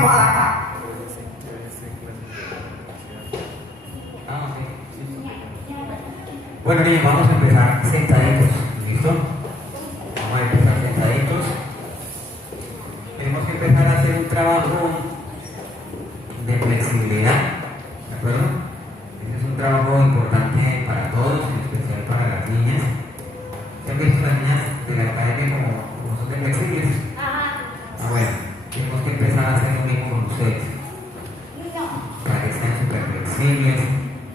vamos a la cama. Bueno, niños, vamos a empezar sentaditos. ¿Listo? Vamos a empezar sentaditos. Tenemos que empezar a hacer un trabajo de flexibilidad. ¿De acuerdo? Este es un trabajo importante para todos, en especial para las niñas. ¿Se han visto las niñas de la academia como son de flexibles? Bueno, tenemos que empezar a hacer lo mismo con ustedes. Para que sean súper flexibles.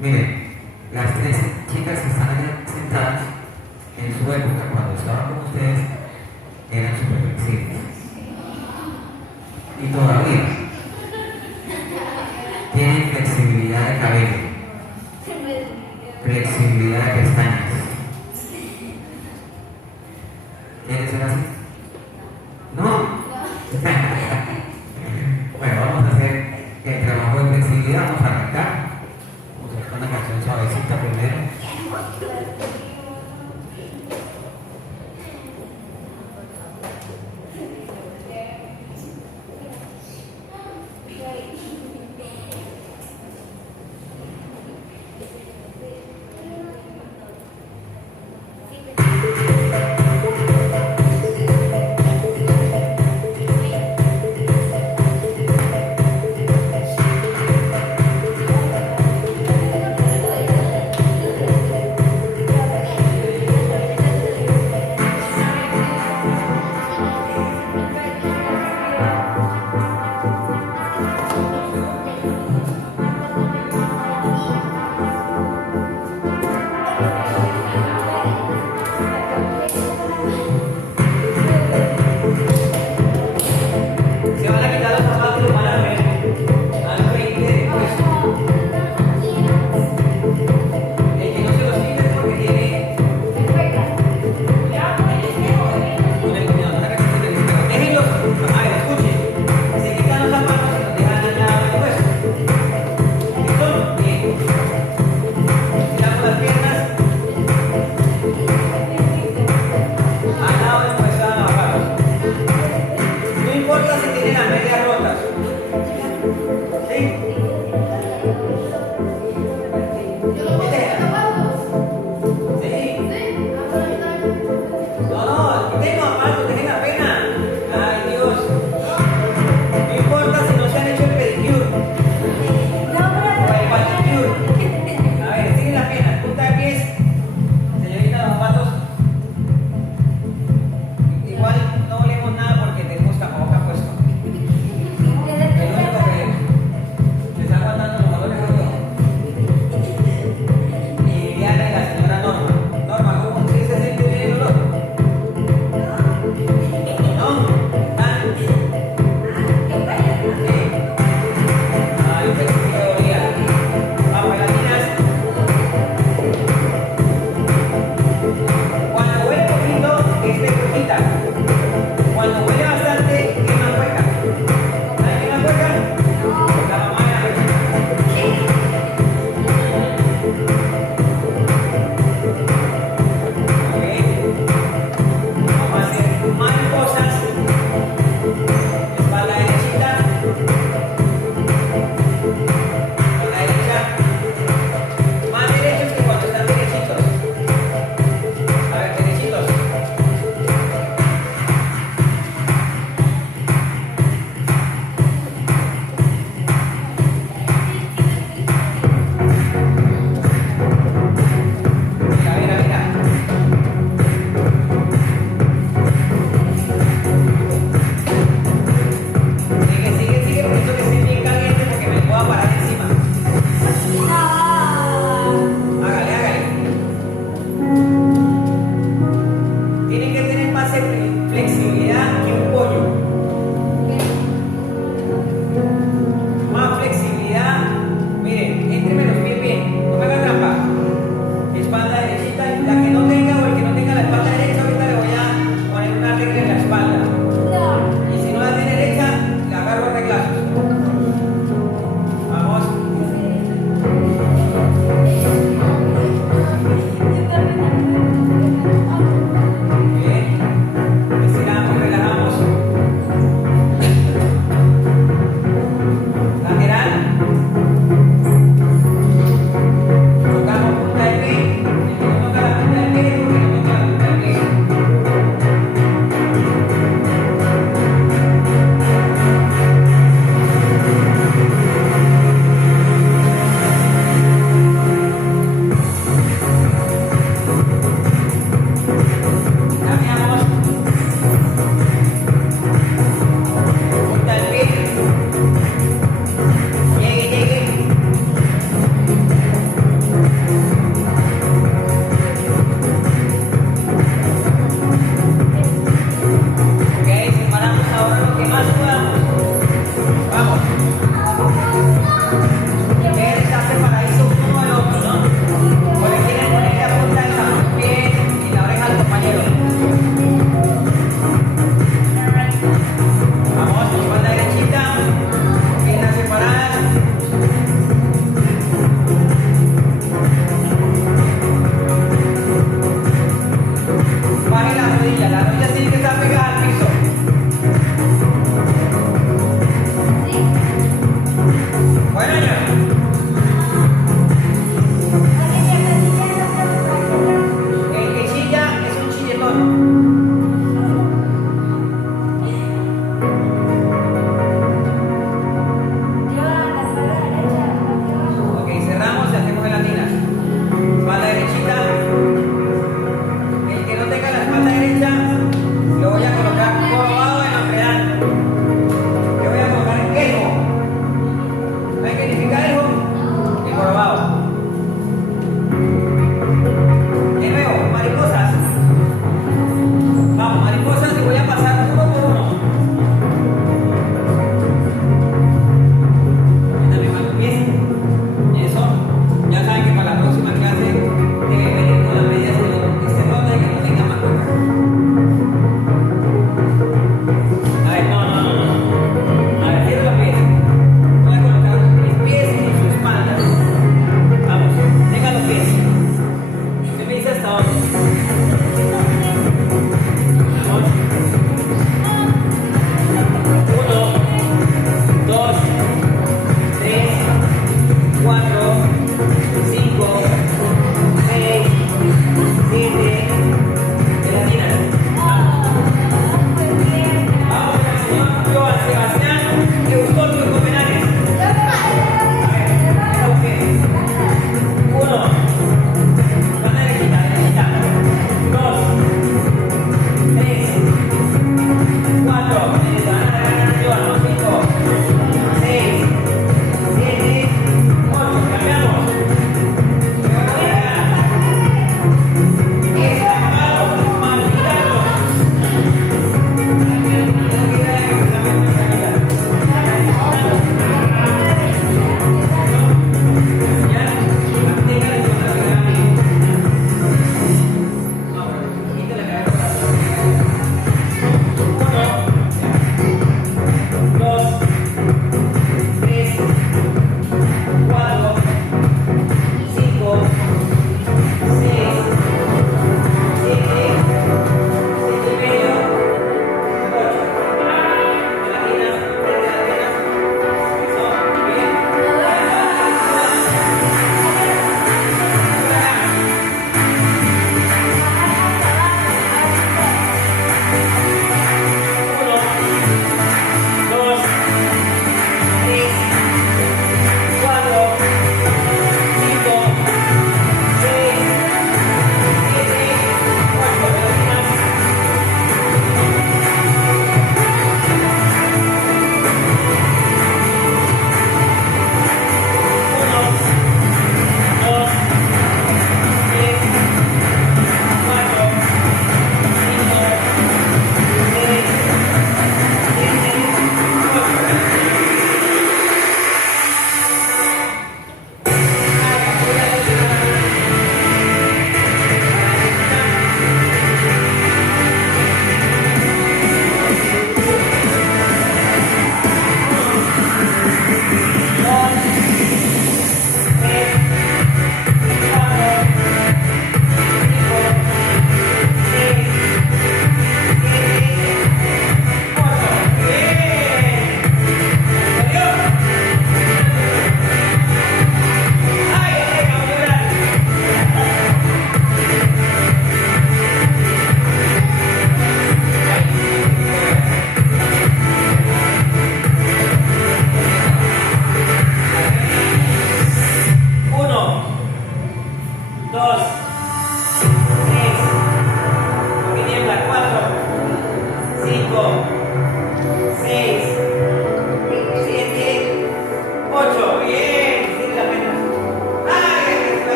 Miren, las tres chicas que están allá sentadas, en su época, cuando estaban con ustedes, eran súper flexibles. Y todavía tienen flexibilidad de cabello, flexibilidad de pestañas. ¿Quieren ser así? ¿No? Bueno, vamos a hacer el trabajo de flexibilidad. Vamos a arrancar. Vamos a buscar una canción suavecita primero.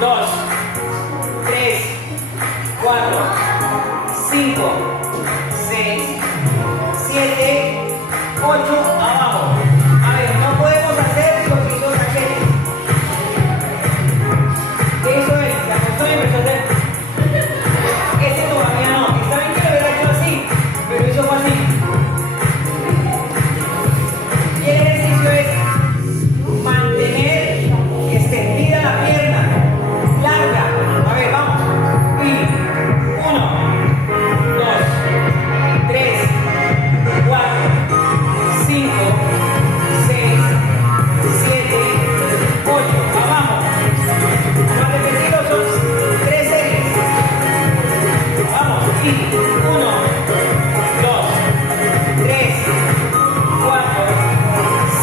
2, 3, 4, 5, 6, 7, 8, abajo. A ver, no podemos hacer lo que hizo Raquel. ¿Qué hizo él? Se acostó y empezó a hacer. Ese todavía no. Está bien que lo hubiera hecho así, pero hizo así. Y el ejercicio es mantener extendida la pierna, larga. A ver, vamos. Y 1, 2, 3, 4, 5, 6, 7, 8. Abajo. Para repetirlo son 3 series. Vamos. Y 1, 2, 3, 4,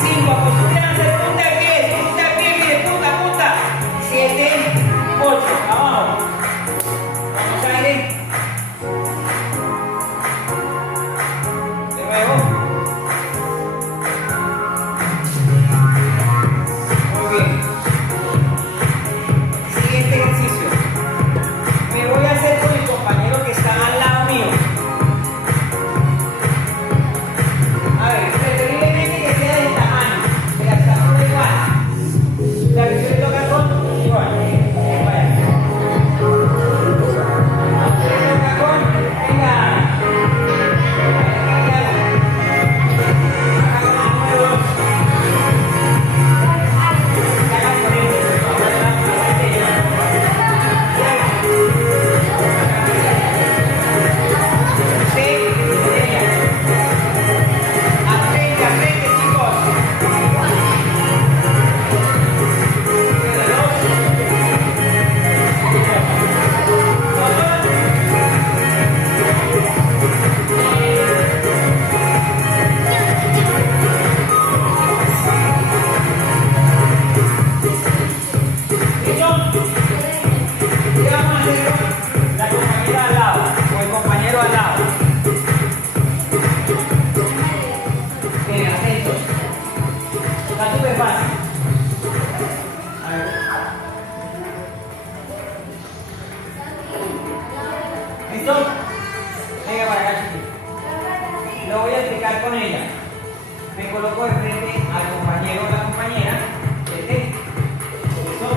5. Acostúmbrense a hacer punta de pie, mire, punta, punta. 7, 8. Abajo. Vamos a ir. De nuevo. Muy bien. Siguiente ejercicio. Me voy a hacer con el compañero que está al lado mío. A ver, preferiblemente que sea del tamaño, de la estatura igual. La visión le toca con igual. Vaya. Le toca con, venga. La compañera al lado o el compañero al lado. Bien, atentos. Está súper fácil. A ver. ¿Listo? Venga para acá, chiquito. Lo voy a explicar con ella. Me coloco de frente al compañero o la compañera. ¿Listo?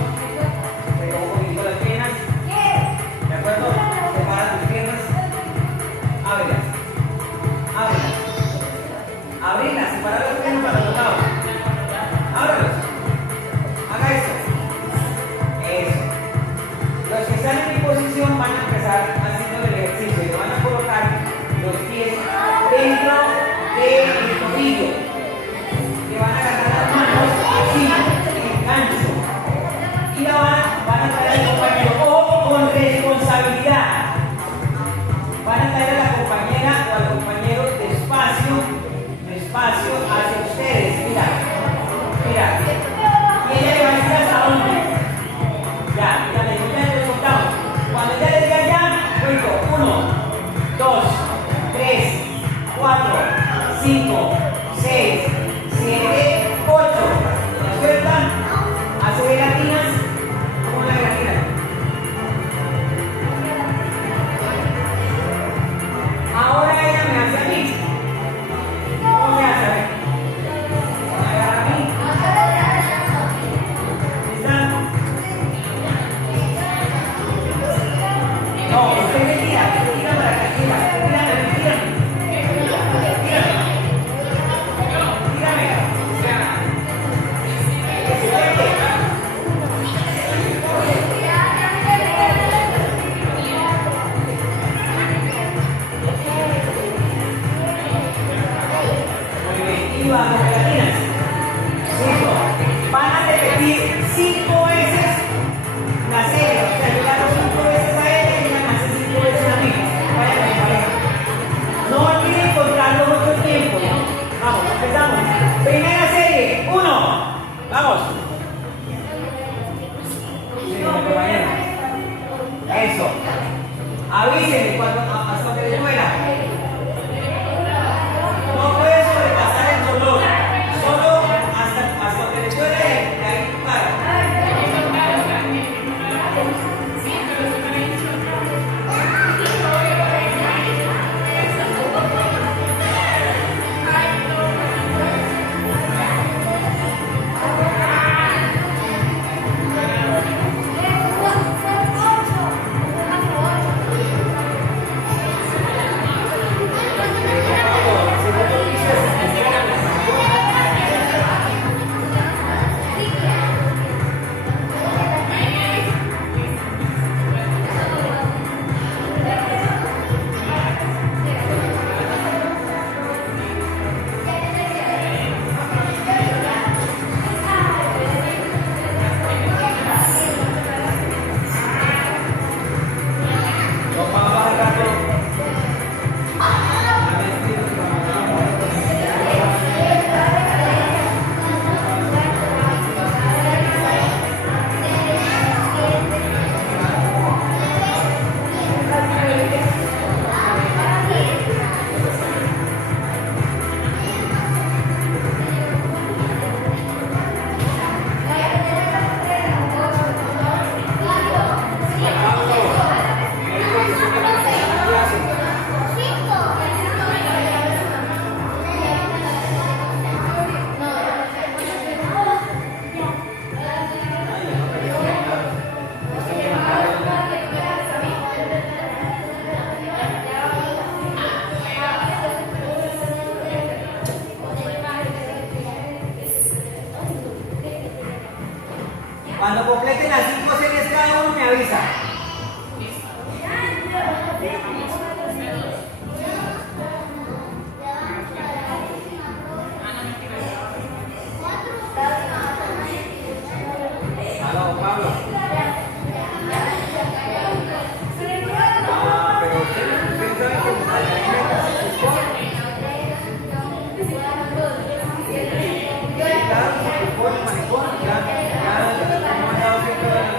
Recojo un poquito las piernas. ¿De acuerdo? Separa tus piernas. Ábrelas. Ábrelas. Ábrelas. Separa las piernas para los lados. Ábrelas. Haga eso. Eso. Los que están en mi posición van a empezar haciendo el ejercicio y van a colocar los pies dentro del tobillo. Le van a agarrar las manos así, en gancho. Y la van a traer al compañero. Ojo, con responsabilidad. Van a traer a la compañera o al compañero despacio, despacio hacia ustedes. Mira, mira. Y ella le va a decir hasta dónde. Ya, mira, le contamos. Cuando ella le diga ya, cuento. 1, 2, 3, 4, 5, 6, 7, 8. ¿La sueltan? Hace gelatinas. ¿Cómo la gelatina? Ahora ella me hace a mí. ¿Cómo me hace? A ver. ¿Me agarra a mí? ¿Están? No, usted me tira para acá, tírame. Y vamos, gelatinas. Listo. Van a repetir 5 veces la serie. O sea, yo le hago 5 veces a ella y ella me hace 5 veces a mí. Vayan a mi pareja. No olviden contar los otros tiempos. Vamos, empezamos. Primera serie. 1. Vamos. Sí, compañero. Eso. Avísenme cuando hasta que les muera. No puedes sobrepasar el dolor. Solo hasta que les duele de ahí tu cara. las 5 series cada uno me avisa. Aló, Pablo. Pero usted sabe que maricón, ya no me ha dado 100 dólares.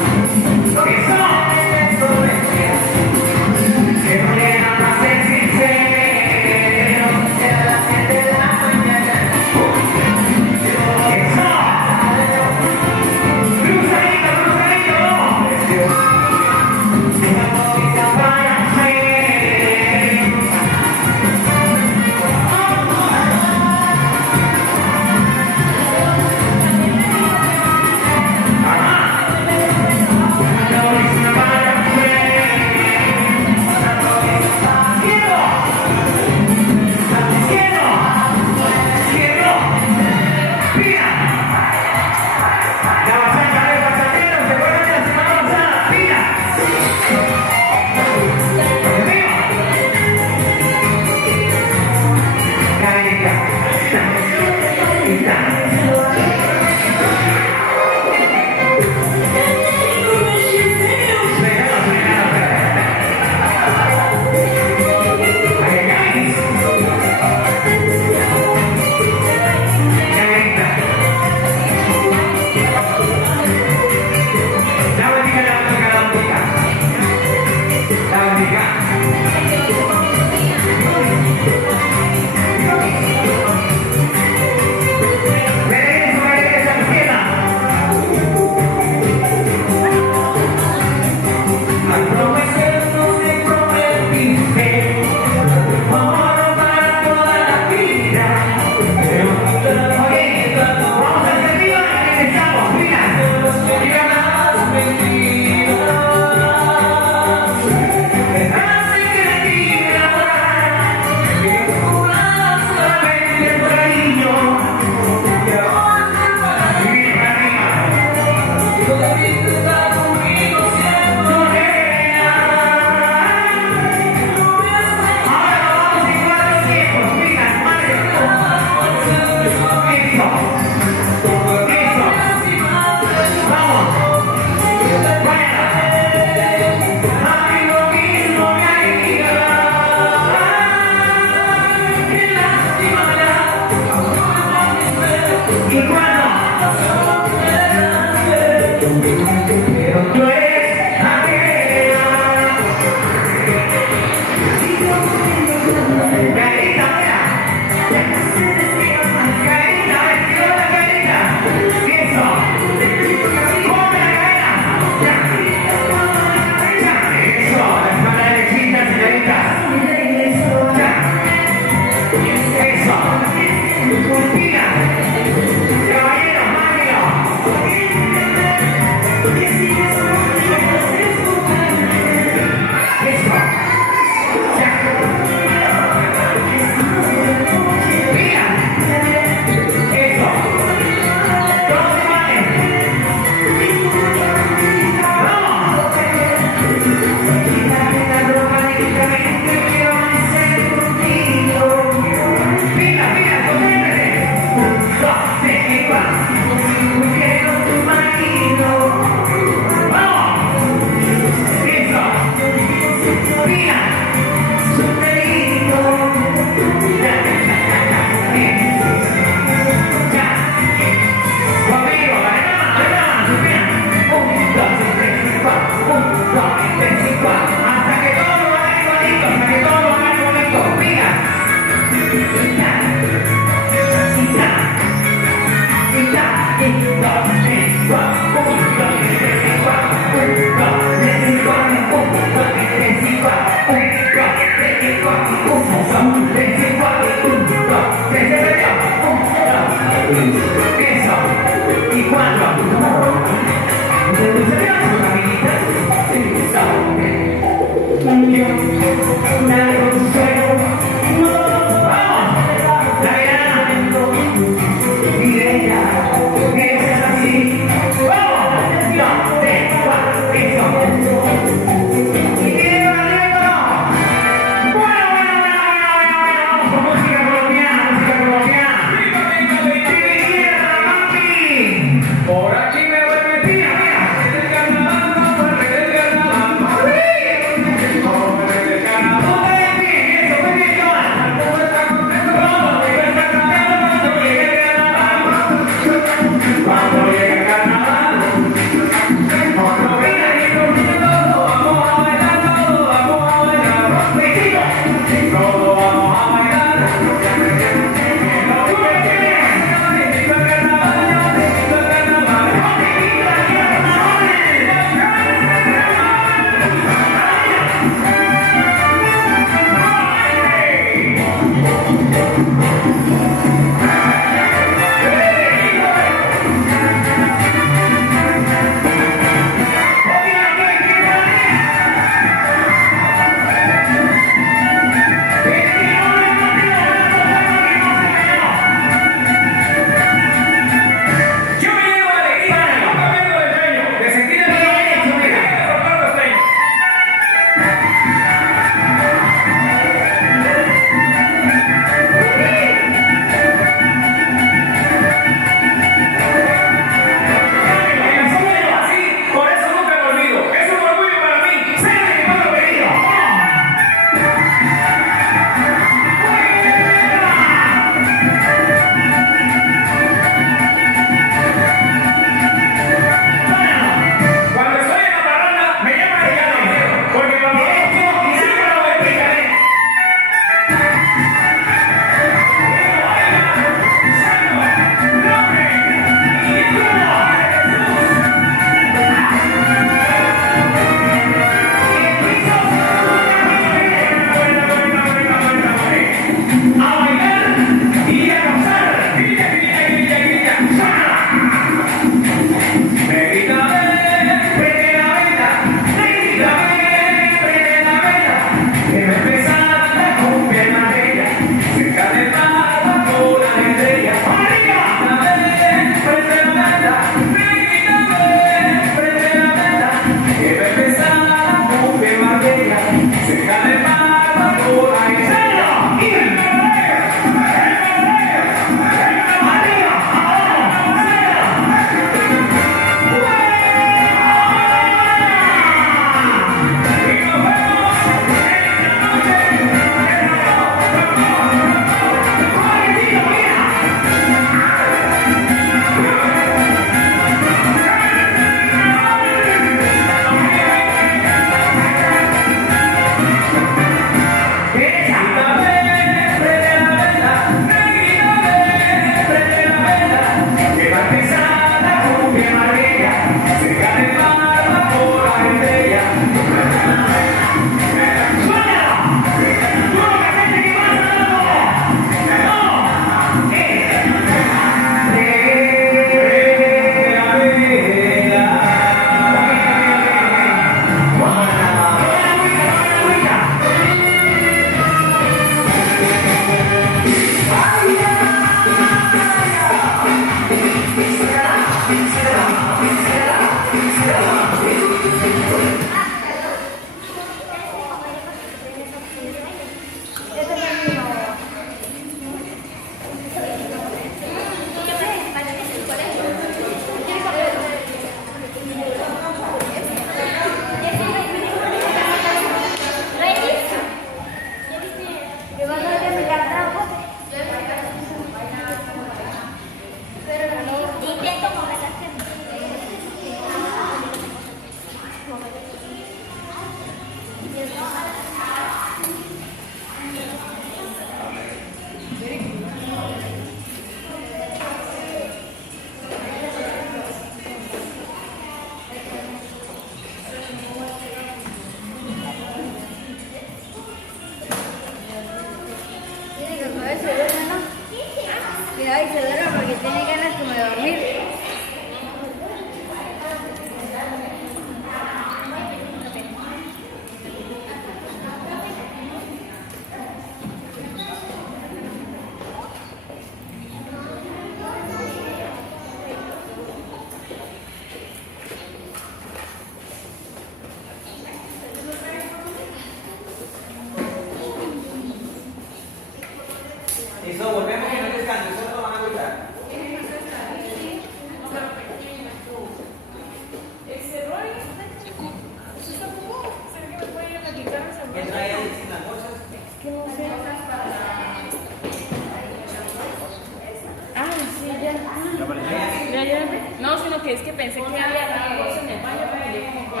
porque es que pensé que había cosas en el baño, pero yo como que...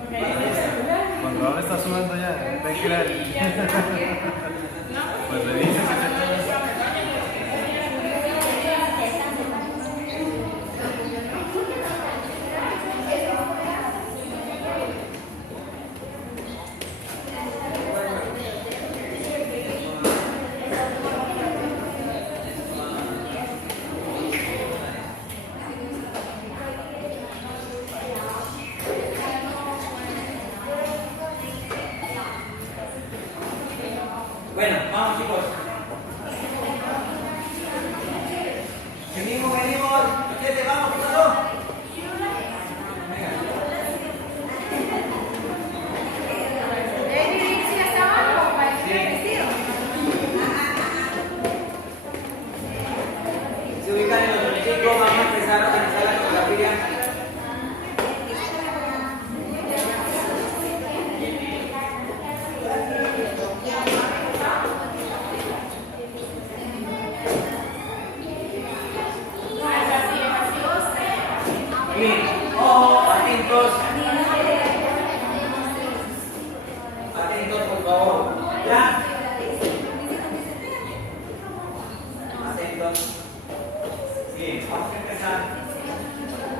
Porque ahí está el celular. Cuando ahora está sudando ya, ten que ir pues revisa si Bueno, vamos chicos. Venimos. Ustedes, vamos, ¿no? Se ubican en los chicos, vamos a empezar a organizar la coreografía. Bien, ojo, atentos. Atentos, por favor. ¿Ya? Atentos. Bien, vamos a empezar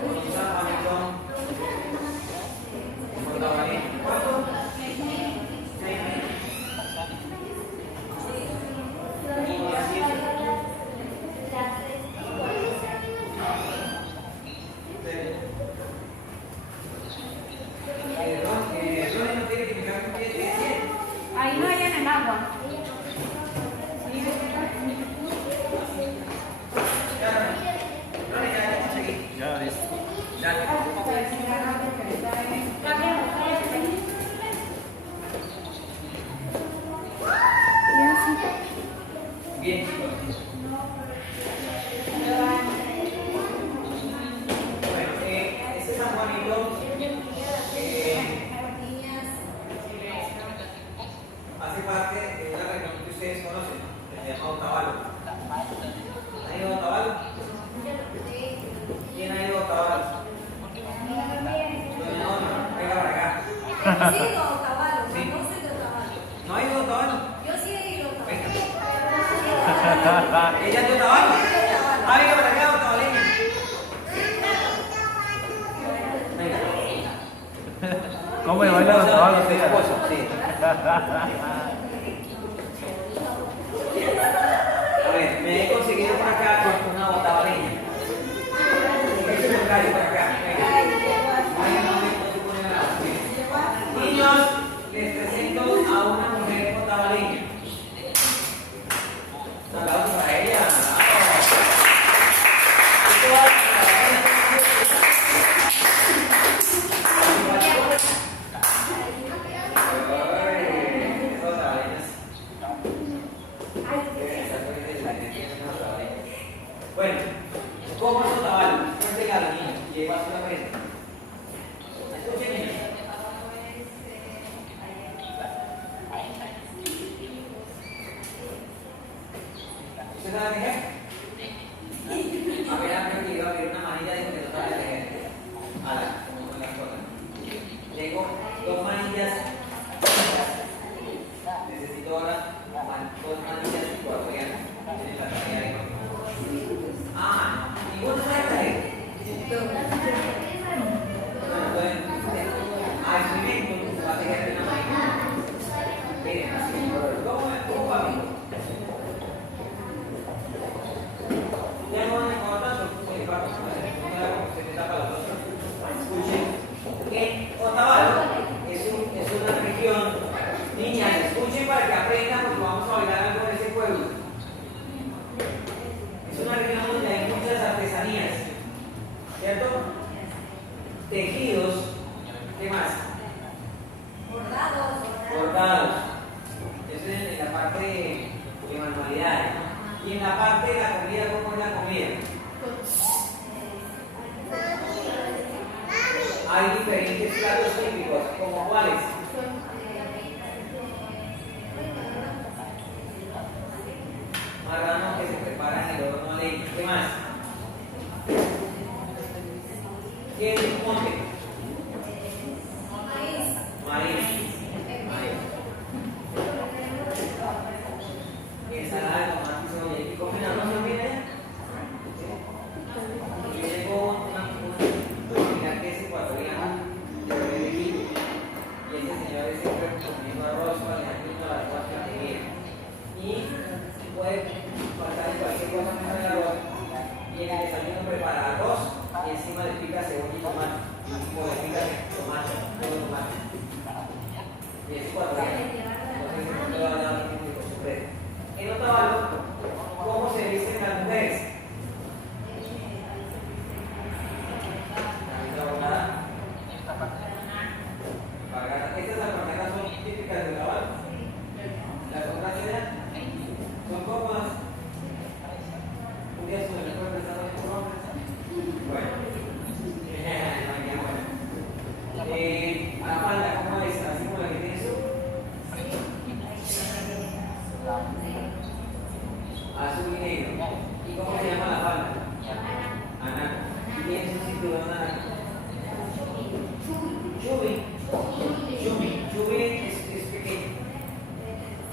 con un zampamento. ¿Cuánto? 6 Ahí no hay en el agua. ya listo. Bien, chicos. Bueno, este San Juanito hace parte de una región que ustedes conocen, ¿no? Se llama Otavalo. ¿Han ido a Otavalo? ¿Quién ha ido a Otavalo? Doña Norma, venga para acá. Sí, he ido a Otavalo, Sí. no sé de Otavalo. ¿No ha ido a Otavalo? Yo sí he ido a Otavalo. Venga. ¿Ella es de Otavalo? Ah, venga para acá, otavaleña. Venga. ¿Cómo le bailan los caballos? Tu esposo, sí. A ver, me he conseguido por acá con una otavaleña. Este es un gallo para acá. Venga. Niños, les presento a una mujer otavaleña. Un aplauso para ella. Bueno, ¿cómo es Otavalo? Cuéntenle a los niños. Lleva su aprenda. Escuchen, niños. ¿Usted sabe tejer? A ver, creo que iba a abrir una manilla de que no sabe tejer. Ahora, como con las cosas. Tengo 2 manillas. Necesito ahora 2 manillas y 4 ya. Tienen la tarea de ah, no. ¿Ninguno sabe tejer? Experimento, va a tejer de una manilla. Miren, así. ¿Cómo va, amigo? Ya no van a encontrar se te tapa los ojos. Escuchen, Otavalo es una región, niñas, escuchen para que aprendan porque vamos a bailar algo de ese pueblo. Es una región donde hay muchas artesanías, ¿cierto? Tejidos, ¿qué más? Bordados. Eso es en la parte de manualidades, ¿no? Y en la parte de la comida, ¿cómo es la comida? Hay diferentes platos típicos, ¿como cuáles? Marrano que se prepara en el horno a leña. ¿Qué más? Y es ecuatoriano. Entonces, no te va a dar ningún tipo de sorpresa. En Otavalo, ¿cómo se visten las mujeres? Camisa bordada. Estas alpargatas son típicas de Otavalo. Las otras son cómodas. Un día se me fue pensando en cómo. Bueno. La falda, ¿cómo es? Así como la que tienes tú. Azul y negro. ¿Y cómo se llama la falda? Ana. ¿Y tienes un cinturón naranja? Chubi. Chubi es pequeño.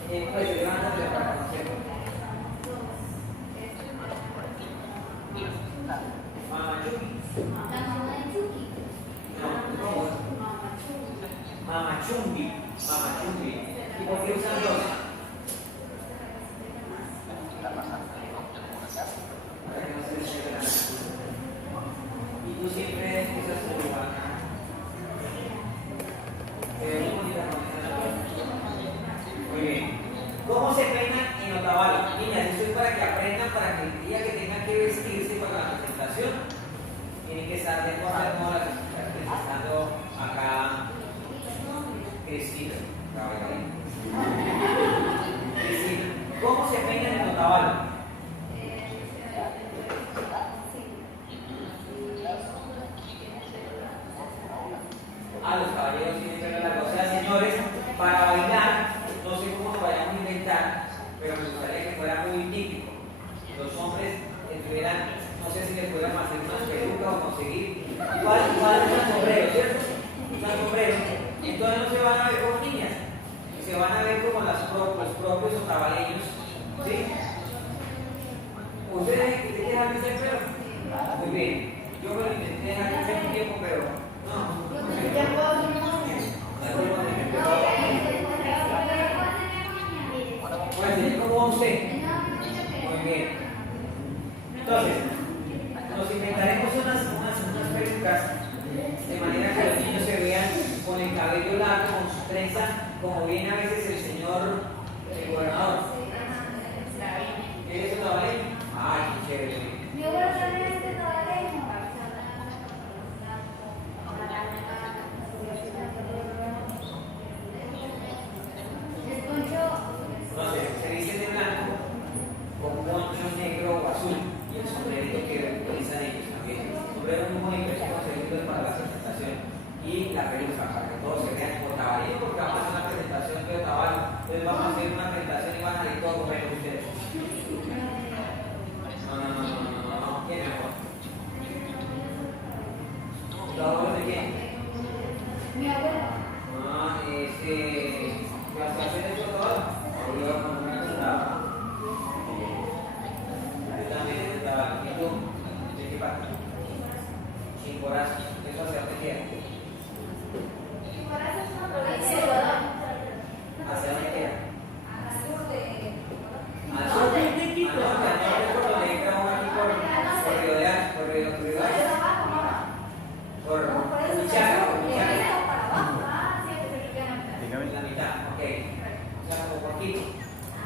Pues levántate la parte. Mama Chubi. No, ¿cómo es? Mama Chumbi. ¿Y por qué usan dos? Para que no se les lleve la mano. Y tú siempre usas tu bata. Muy bonita Muy bien. ¿Cómo se peinan en Otavalo? Niñas, esto es para que aprendan, para que el día que tengan que vestirse para la presentación, tienen que estar de acuerdo con la presentación. Estando acá Cristina. Cristina, ¿cómo se peinan en Otavalo? Los caballeros tienen que ver. O sea, señores, para bailar, no sé cómo lo vayamos a inventar, pero me gustaría que fuera muy típico. Los hombres tuvieran, no sé si les podrían hacer una peluca o conseguir igual un sombrero, ¿cierto? Un sombrero. Entonces no se van a ver como niñas, se van a ver como los propios otavaleños, ¿sí? ¿Ustedes qué dejan de ser pelo? Muy bien. Yo me lo intenté dejar de hace un tiempo, pero no. Pues como usted. Muy bien. Entonces, nos inventaremos unas pelucas de manera que los niños se vean con el cabello largo, con su trenza, como viene a veces el señor gobernador. ¿Eres otavaleño? Ay, qué chévere. Mi abuelo también es otavaleño. No sé, se viste de blanco con poncho negro o azul y el sombrerito que utilizan ellos también. El sombrero muy bonito, es conseguido para la presentación y la peluca para que todos se vean otavaleños porque vamos a hacer una presentación de Otavalo. Entonces vamos a hacer una presentación y van a salir todos menos ustedes. No. ¿Quién mejor? ¿Los abuelos de quién? Mi abuelo. ¿Qué vas a hacer esto todo? Yo cuando me gustaba. Yo también estaba. ¿Y tú? ¿De qué parte? Chimborazo. ¿Eso hacia dónde queda? ¿Hacia dónde queda? Al sur. Al norte, por donde entra uno aquí por Río de Hacha, por Río de Hacha. Por Michaca. Dígame. La mitad, ok. O sea, como por aquí.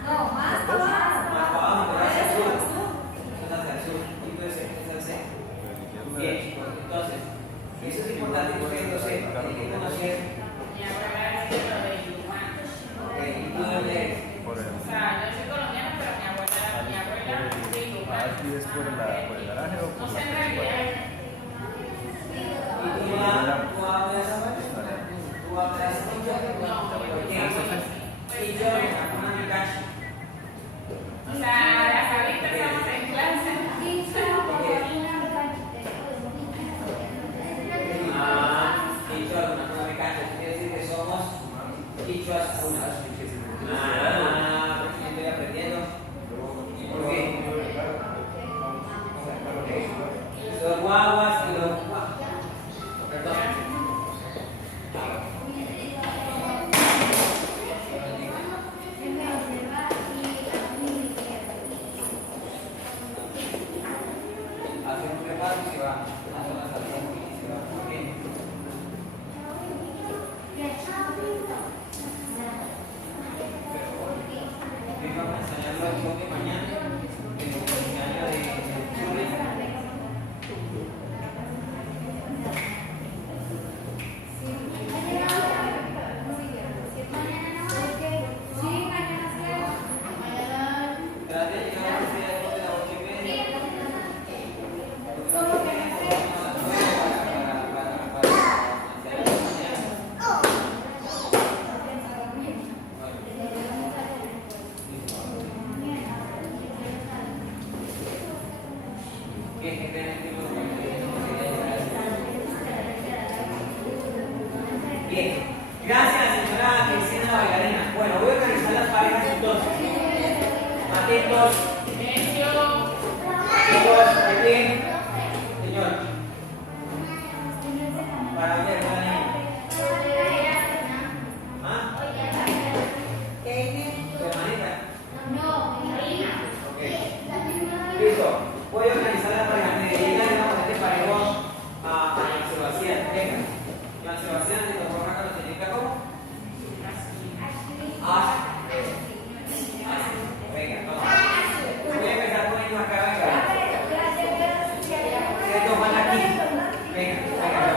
No, más Más para abajo, por hacia el sur. Eso es hacia el sur. Y puede ser, es el centro. Bien, chicos, entonces, eso es importante que ustedes lo sepan. Tienen que conocer. Ok, ¿y tú de dónde eres? Por el. O sea, yo soy colombiana, pero mi abuela Aquí es por el garaje o por no la sé en realidad. ¿Y tú hablas? ¿Tú hablas mucho? ¿Por qué? Y yo, una micacha. O sea, las ahorita estamos en clase. Quichua, una micacha. Quiere decir que somos quichuas unas. Porque estoy aprendiendo. ¿Por qué? Los guaguas y los guaguas. Perdón. Hace un preparo y se va. Una sola salida y se va. ¿Por qué? el show de mañana, el cumpleaños de Chule. Trate de llegar a las 8:30. Bien, gracias señora Cristina Bailarina. Bueno, voy a organizar las parejas entonces. Atentos. Chicos, de pie. Señor. Para ver, para niña. ¿Ah? ¿Tu hermanita? Ok. Listo. Voy a organizar la pareja. Me dedican a este parejo a Sebastián. Venga. Joan Sebastián, de tu forma que lo significa ¿cómo? Venga, vamos. Voy a empezar con ellos acá, venga. Ustedes dos van aquí. Venga, venga.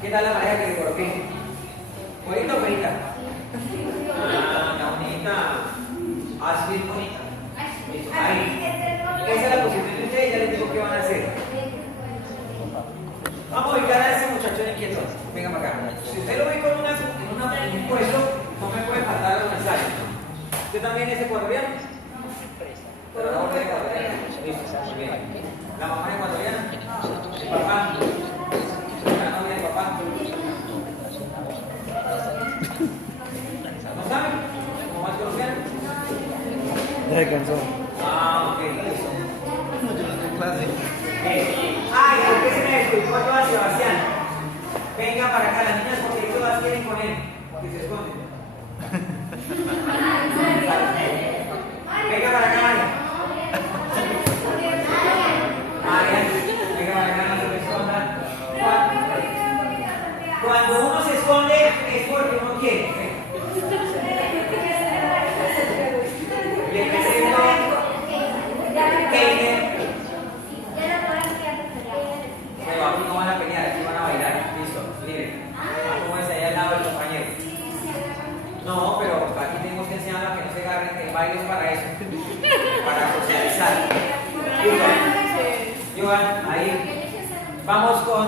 ¿Qué tal la pareja que le coloqué? ¿Bonita o bonita? Ah, la bonita. Así es bonita. Listo, ahí. Esa es la posición de ustedes, ya les digo qué van a hacer. Vamos a ubicar a ese muchachón inquieto. Venga para acá. Si usted lo ve con un puesto, no me puede faltar los mensajes. ¿Usted también es ecuatoriano? Pero la orden ecuatoriana. Listo, muy bien. ¿La mamá es ecuatoriana? ¿El papá? ¿La novia del papá? ¿No saben? ¿Cómo más colombiano? Ya se cansó. Ah, ok, listo. Clase. Ay, ¿por qué se me desculpó a Sebastián? Venga para acá, las niñas, porque todas quieren con él. Que se esconden. Venga para acá, María. María, venga para acá, no se me escondan. Cuando uno se esconde es porque uno quiere. Le presento Keiner. Pero aquí no van a pelear, aquí van a bailar. Listo, libre. ¿Cómo es allá al lado del compañero? No, pero aquí tenemos que enseñar a que no se agarren, que el baile es para eso. Para socializar. Joan, ahí. Vamos con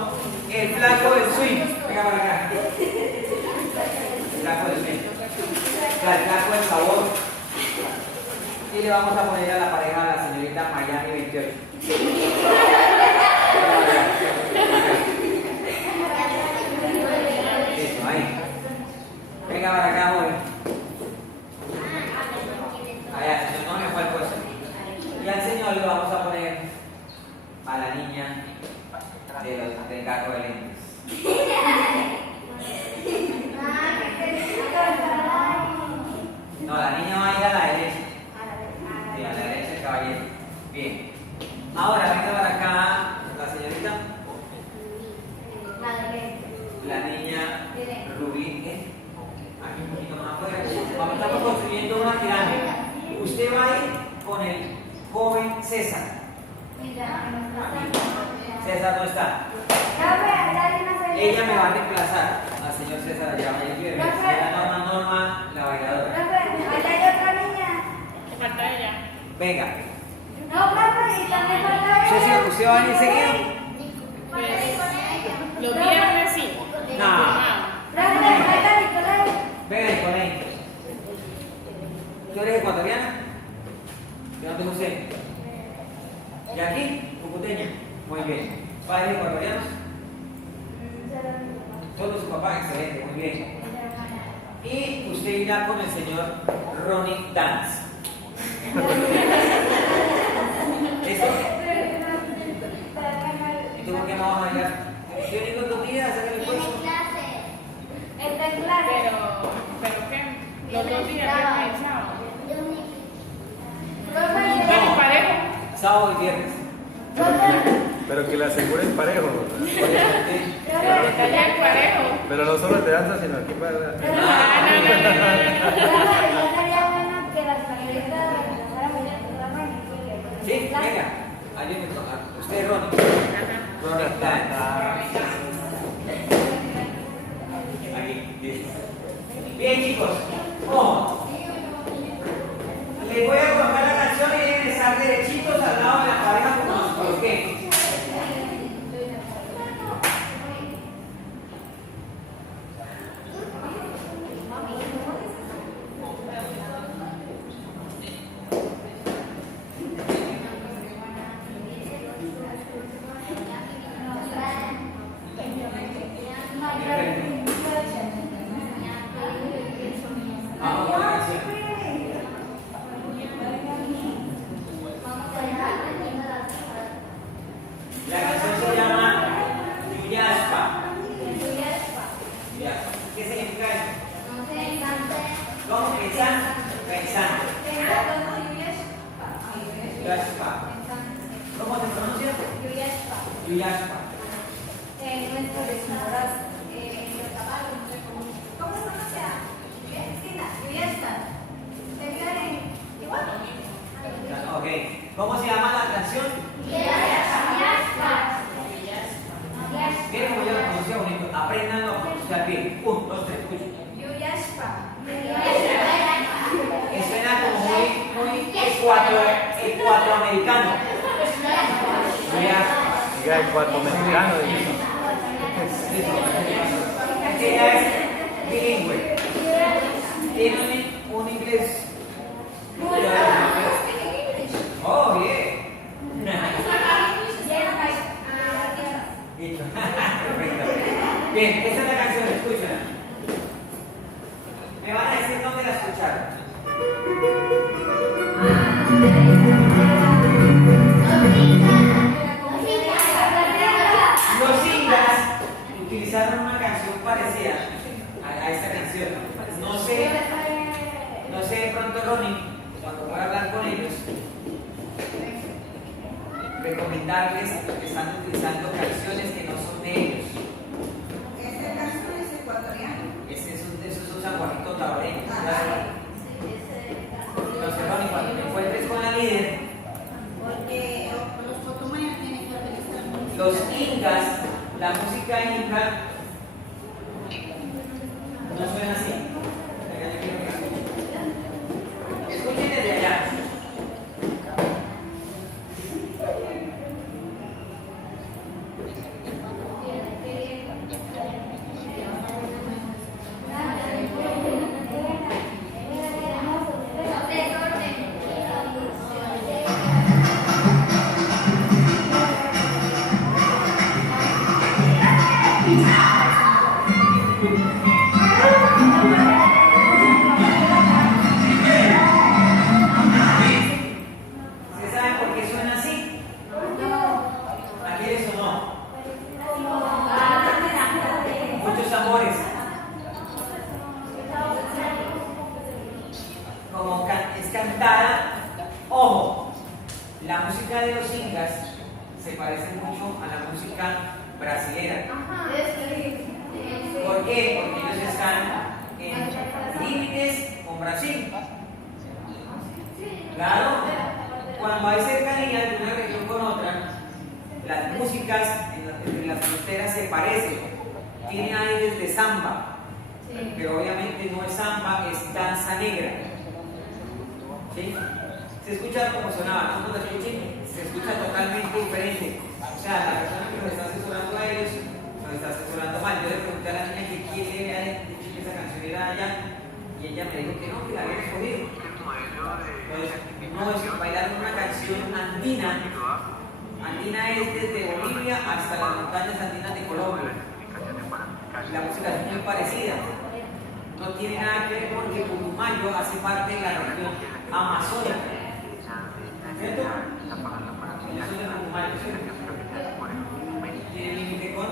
el flaco del swing. Venga para acá. El flaco del swing. El flaco del sabor. Y le vamos a poner a la pareja a la señorita Miami 28. Listo, ahí. Venga para acá, joven. Allá, señor, no me fue el puesto. Y al señor le vamos a poner a la niña del gato de lentes. No, la niña va a ir a la derecha. Sí, a la derecha el caballero. Bien. Ahora venga para acá la señorita. La niña Rubí. Aquí un poquito más afuera. Estamos construyendo una pirámide. Usted va a ir con el joven César. César no está. Ella me va a reemplazar al señor César allá. La Norma, la bailadora. Falta ella. Venga. ¿Usted va a venir seguido? Los viernes sí. No. Venga, Nicolai. ¿Tú eres ecuatoriana? ¿De dónde es usted? ¿Y aquí? ¿Cucuteña? Muy bien. ¿Padres ecuatorianos? Solo su papá, excelente, muy bien. Y usted irá con el señor Ronnie Dance. ¿Listo? ¿Y tú por qué no vas a bailar? Yo digo tus días, hacer el esfuerzo. Pero ¿qué? Los 2 días, viernes y sábado. No. Bueno, parejo. Sábado y viernes. Pero que le aseguren parejo. Pero allá el parejo. Pero no solo de danza, sino aquí para. Sería bueno que las señoritas regresaran ¿Sí? Venga. Ayúdenme. Usted, Ronnie. Ronnie, aquí, listo. Bien, chicos. Ojo. Les voy a colocar la canción y deben estar derechitos al lado de la pareja como nos coloqué. Vamos con la canción. La canción se llama Yuyaspa. Yuyaspa. ¿Qué significa eso? ¿Cómo? Pensando. Yuyaspa. ¿Cómo se pronuncia? Yuyaspa. Ok. ¿Cómo se llama la canción? Miren como yo lo pronuncié bonito. Apréndanlo a pronunciar bien. 1, 2, 3, escuchen. Suena como muy ecuatoamericano. Yuyaspa. Diga el cuarto mexicano. Este ya es bilingüe. Tiene un inglés. Oh, yeah. Listo. Perfecto. Bien, esta es la canción, escúchala. Me van a decir dónde la escucharon. Los incas utilizaron una canción parecida a esta canción. No sé de pronto, Ronnie, cuando voy a hablar con ellos, recomendarles que están utilizando canciones que no son de ellos. Eso es un sanjuanito tabareño. Entonces, Ronnie, cuando te encuentres con la líder, los incas, la música inca, no suena así. Venga, yo quiero que escuchen. Escuchen desde allá. ¿Ustedes saben por qué suena así? ¿A quién les sonó? Muchos tambores. Como es cantada, ojo, la música de los incas se parece mucho a la música brasilera. ¿Por qué? Porque ellos están en límites con Brasil. Claro, cuando hay cercanía de una región con otra, las músicas entre las fronteras se parecen. Tiene aires de samba, pero obviamente no es samba, es danza negra. ¿Sí? Se escucha como sonaba, no lo escuchen, se escucha totalmente diferente. O sea, la persona que nos está asesorando a ellos nos está asesorando mal. Yo le pregunté a la niña que quién le había dicho que esa canción era allá y ella me dijo que no, que la había escogido. Entonces, no es bailar una canción andina. Andina es desde Bolivia hasta las montañas andinas de Colombia. La música es muy parecida. No tiene nada que ver porque Putumayo hace parte de la región amazónica. ¿Cierto? Eso es de Putumayo, ¿cierto? Tiene límite con.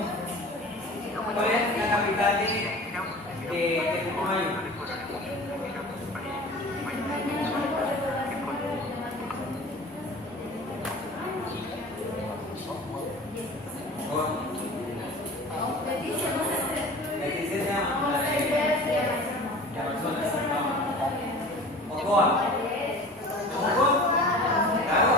¿Cuál es la capital de Putumayo? Leticia se llama. De Amazonas. Ocoa. ¿Ocoa? Claro.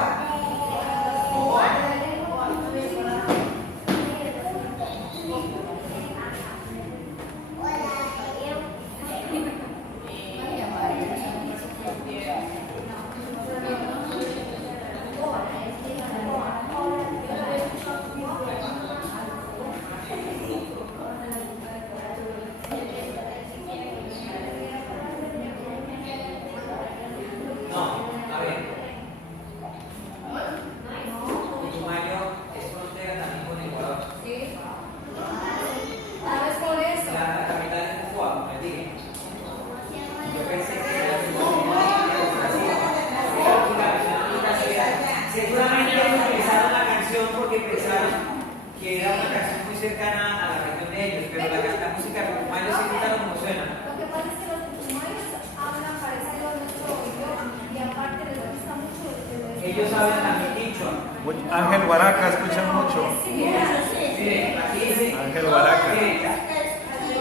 Ángel Baraca, escucha mucho. Miren, aquí dice. Ángel Baraca. Miren,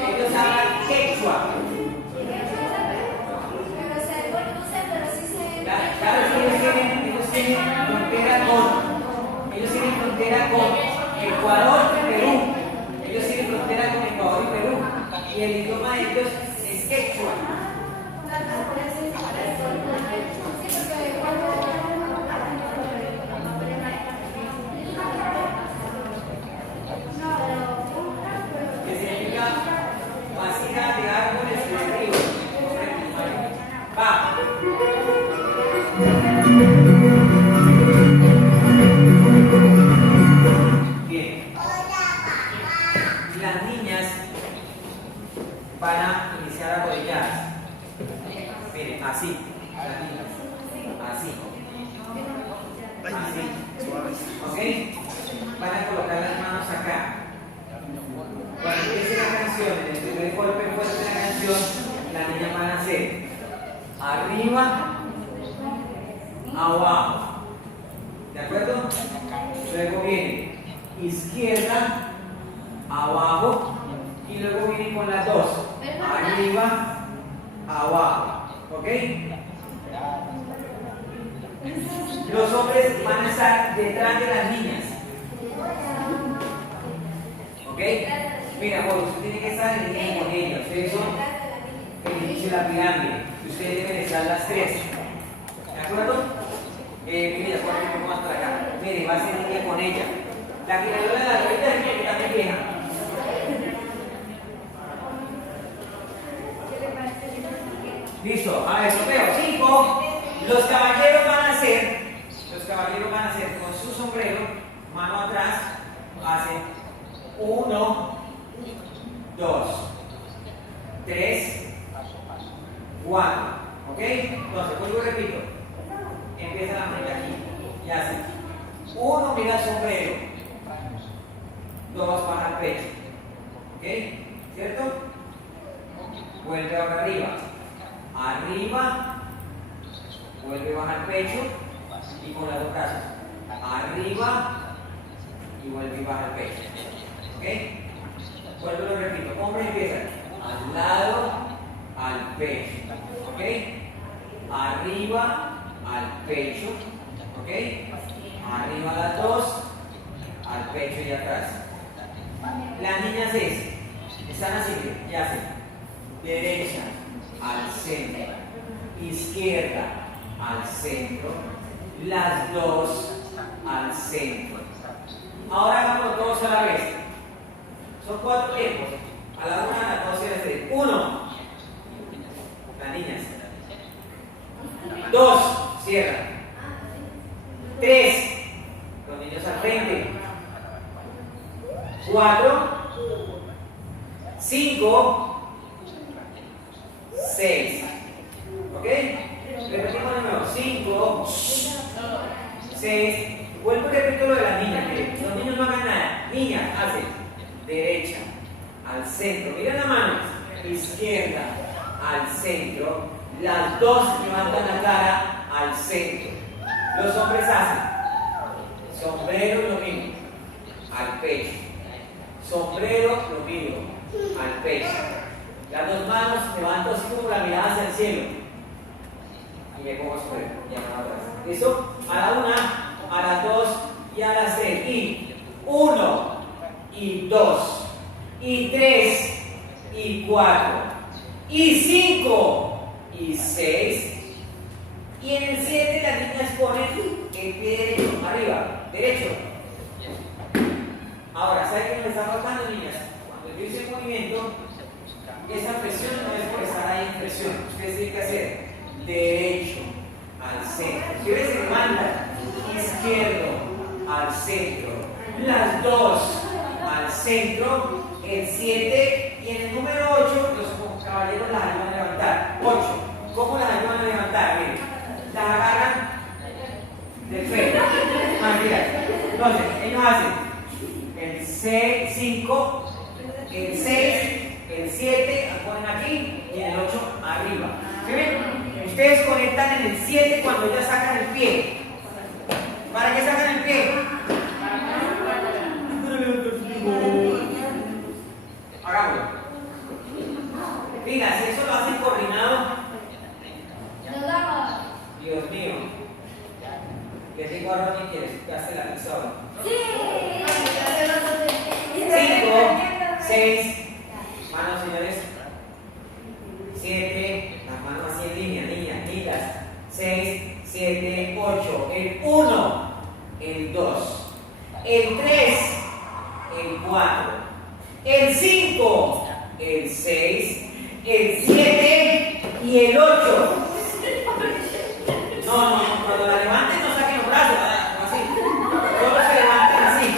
ellos hablan quechua. Pero se conocen, pero sí se... Claro, ellos tienen frontera con Ecuador y Perú. Ellos tienen frontera con Ecuador y Perú. Y el idioma de ellos es quechua. Que significa masía de árboles y de ríos. Va. Bien. Las niñas van a iniciar arrodilladas. Miren, así. Las niñas. Así. Así. ¿Ok? Van a colocar las manos acá. Cuando empiece la canción, en el primer golpe fuerte de la canción, las niñas van a hacer arriba, abajo. ¿De acuerdo? Luego viene izquierda, abajo, y luego viene con las dos. Arriba, abajo. ¿Ok? Los hombres van a estar detrás de las niñas. ¿Ok? Mira, bueno, usted tiene que estar en línea con ellos. Ustedes son el inicio de la pirámide. Ustedes deben estar las tres. ¿De acuerdo? Mira, ¿cuánto más para acá? Mire, va a ser línea con ella. La criatura de la rueda es que también vieja. Listo, a ver, sorteo. 5. Los caballeros van a hacer con su sombrero, mano atrás, hacen 1, 2, 3, 4. ¿Ok? Entonces, vuelvo y repito. Empieza la frente aquí y hacen 1, mira el sombrero, 2, baja el pecho. ¿Ok? ¿Cierto? Vuelve ahora arriba. Arriba, vuelve a bajar el pecho y con los dos brazos. Arriba y vuelve y baja el pecho. ¿Ok? Vuelvo y lo repito. Hombres empiezan al lado, al pecho. ¿Ok? Arriba, al pecho. ¿Ok? Arriba las dos, al pecho y atrás. Las niñas están así, y hacen derecha al centro, izquierda al centro, las dos al centro. Ahora hagamos todos a la vez. Son 4 tiempos. A la 1, a la 2 y a la 3. 1. Las niñas. 2. Cierra. 3. Los niños al frente. 4. 5. 6. ¿Ok? Repetimos de nuevo. 5, 6. Vuelvo y repito lo de las niñas. Que los niños no hagan nada. Niñas hacen derecha al centro. Mira la mano. Izquierda al centro. Las dos levantan la cara al centro. Los hombres hacen sombrero lo mismo al pecho. Sombrero lo mismo al pecho. Las dos manos levanto así como la mirada hacia el cielo. Y me pongo sombrero. Y a la otra. ¿Listo? A la 1, a las 2 y a las 3. Y 1 y 2 y 3 y 4 y 5 y 6. Y en el 7 las niñas ponen el pie derecho arriba, derecho. Ahora, ¿saben qué me está faltando, niñas? Cuando yo hice el movimiento, esa presión no es por estar ahí en presión. Ustedes tienen que hacer derecho al centro. Ustedes se mandan izquierdo al centro. Las dos al centro. El 7 y en el número 8 los caballeros las ayudan a levantar. 8. ¿Cómo las ayudan a levantar? Miren, las agarran del pelo. Mira. Entonces, ellos hacen el 5, el 6, el 7, lo ponen aquí y en el 8 arriba. ¿Sí ven? Ustedes conectan en el 7 cuando ya sacan el pie. Van ¿Para qué sacan el pie? Hagámoslo. Mira, si eso lo hacen coordinado, Dios mío. ¿Qué te digo a Ronnie que hace la pizza ahora? 5, 6, manos señores. 7, las manos así en línea, niñas, niñas. 6, 7, 8, el 1, el 2, el 3, el 4, el 5, el 6, el 7 y el 8. No, cuando la levanten no saquen los brazos, así. Solo se levanten así.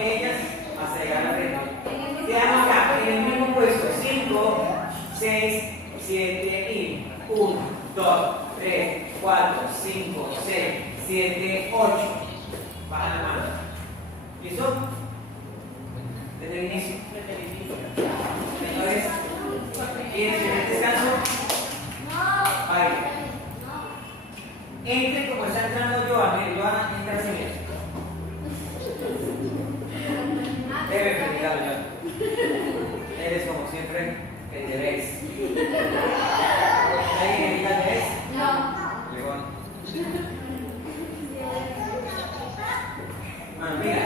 y ellas hasta llegar a la frente. Quedamos acá, en el mismo puesto. 5, 6, 7 y 1, 2, 3, 4, 5, 6, 7, 8. Baja la mano. ¿Listo? Desde el inicio. Señores, ¿quieren tener descanso? Ahí. Entre como está entrando Joana. Joana, entra así mismo. Debe felicitarlo, Joana. Eres como siempre el deberes. ¿Alguien diga el deberes? No. León. Bueno, mira.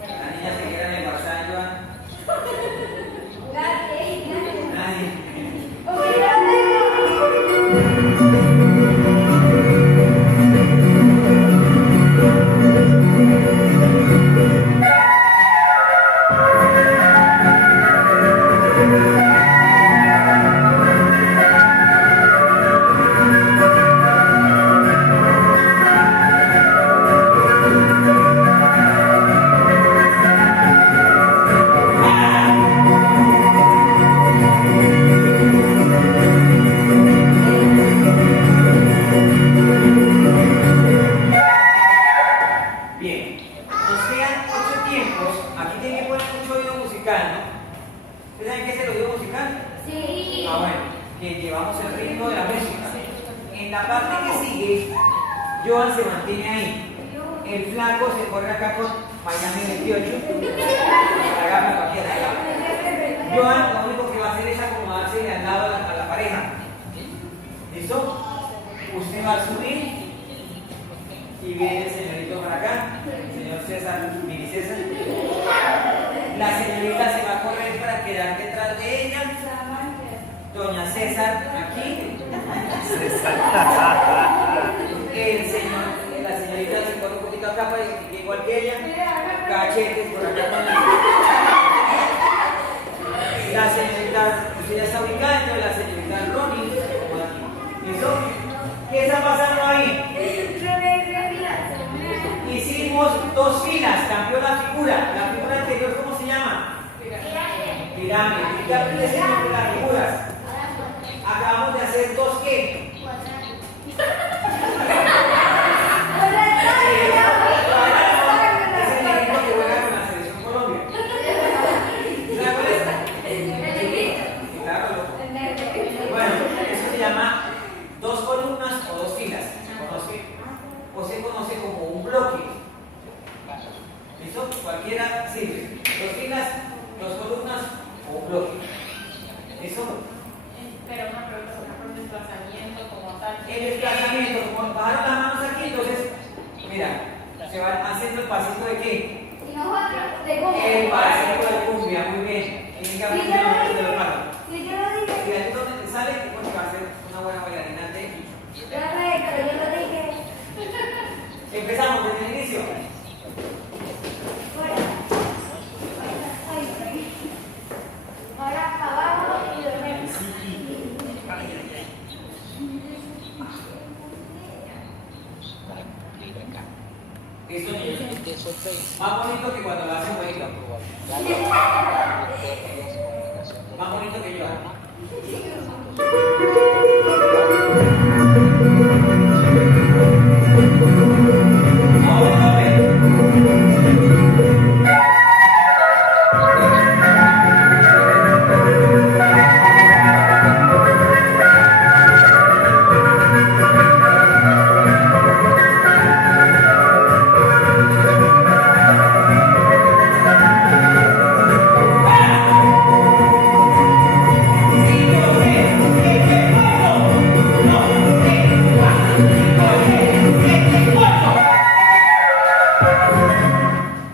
Las niñas se quedan embarazadas, Joana. Nadie. Bien, nos quedan 8 tiempos. Aquí tienen que poner mucho oído musical, ¿no? ¿Ustedes saben qué es el oído musical? Sí. Ah, bueno, que llevamos el ritmo de la música. En la parte que sigue, Joan se mantiene ahí. El flaco se corre acá con Miami 28. Agarra cualquiera. Joan lo único que va a hacer es acomodarse de al lado a la pareja. ¿Listo? Usted va a subir. Y viene el señorito para acá, el señor César, mini César. La señorita se va a correr para quedar detrás de ella. Doña César aquí. El señor, la señorita se corre un poquito acá para que igual que ella. Cachetes por acá también. La señorita, usted ya está ubicada, entonces la señorita Ronnie. ¿Listo? ¿Qué está pasando ahí? Hicimos 2 filas, cambió la figura. La figura anterior, ¿cómo se llama? Pirámide. ¿Y qué aprendes con las figuras? Acabamos de hacer 2 ¿qué? Es el equipo que juega con la selección Colombia. ¿Sabes cuál es? Claro. Bueno, eso se llama 2 columnas o 2 filas. ¿Se conoce? O se conoce como un bloque. ¿Listo? Cualquiera sirve. 2 filas, 2 columnas o un bloque. ¿Listo? Pero una pregunta, por desplazamiento como tal. El desplazamiento, como bajaron las manos aquí, entonces, mira, se van haciendo el pasito de qué? El pasito de cumbia, muy bien. Tienen que aprender los pasos de los pasos. Y ahí es donde te sale, porque va a ser una buena bailarina de aquí. Empezamos desde el inicio. Ahora abajo y dormir. ¿Listo, niños? Más bonito que cuando lo hacen bonito. Más bonito que yo.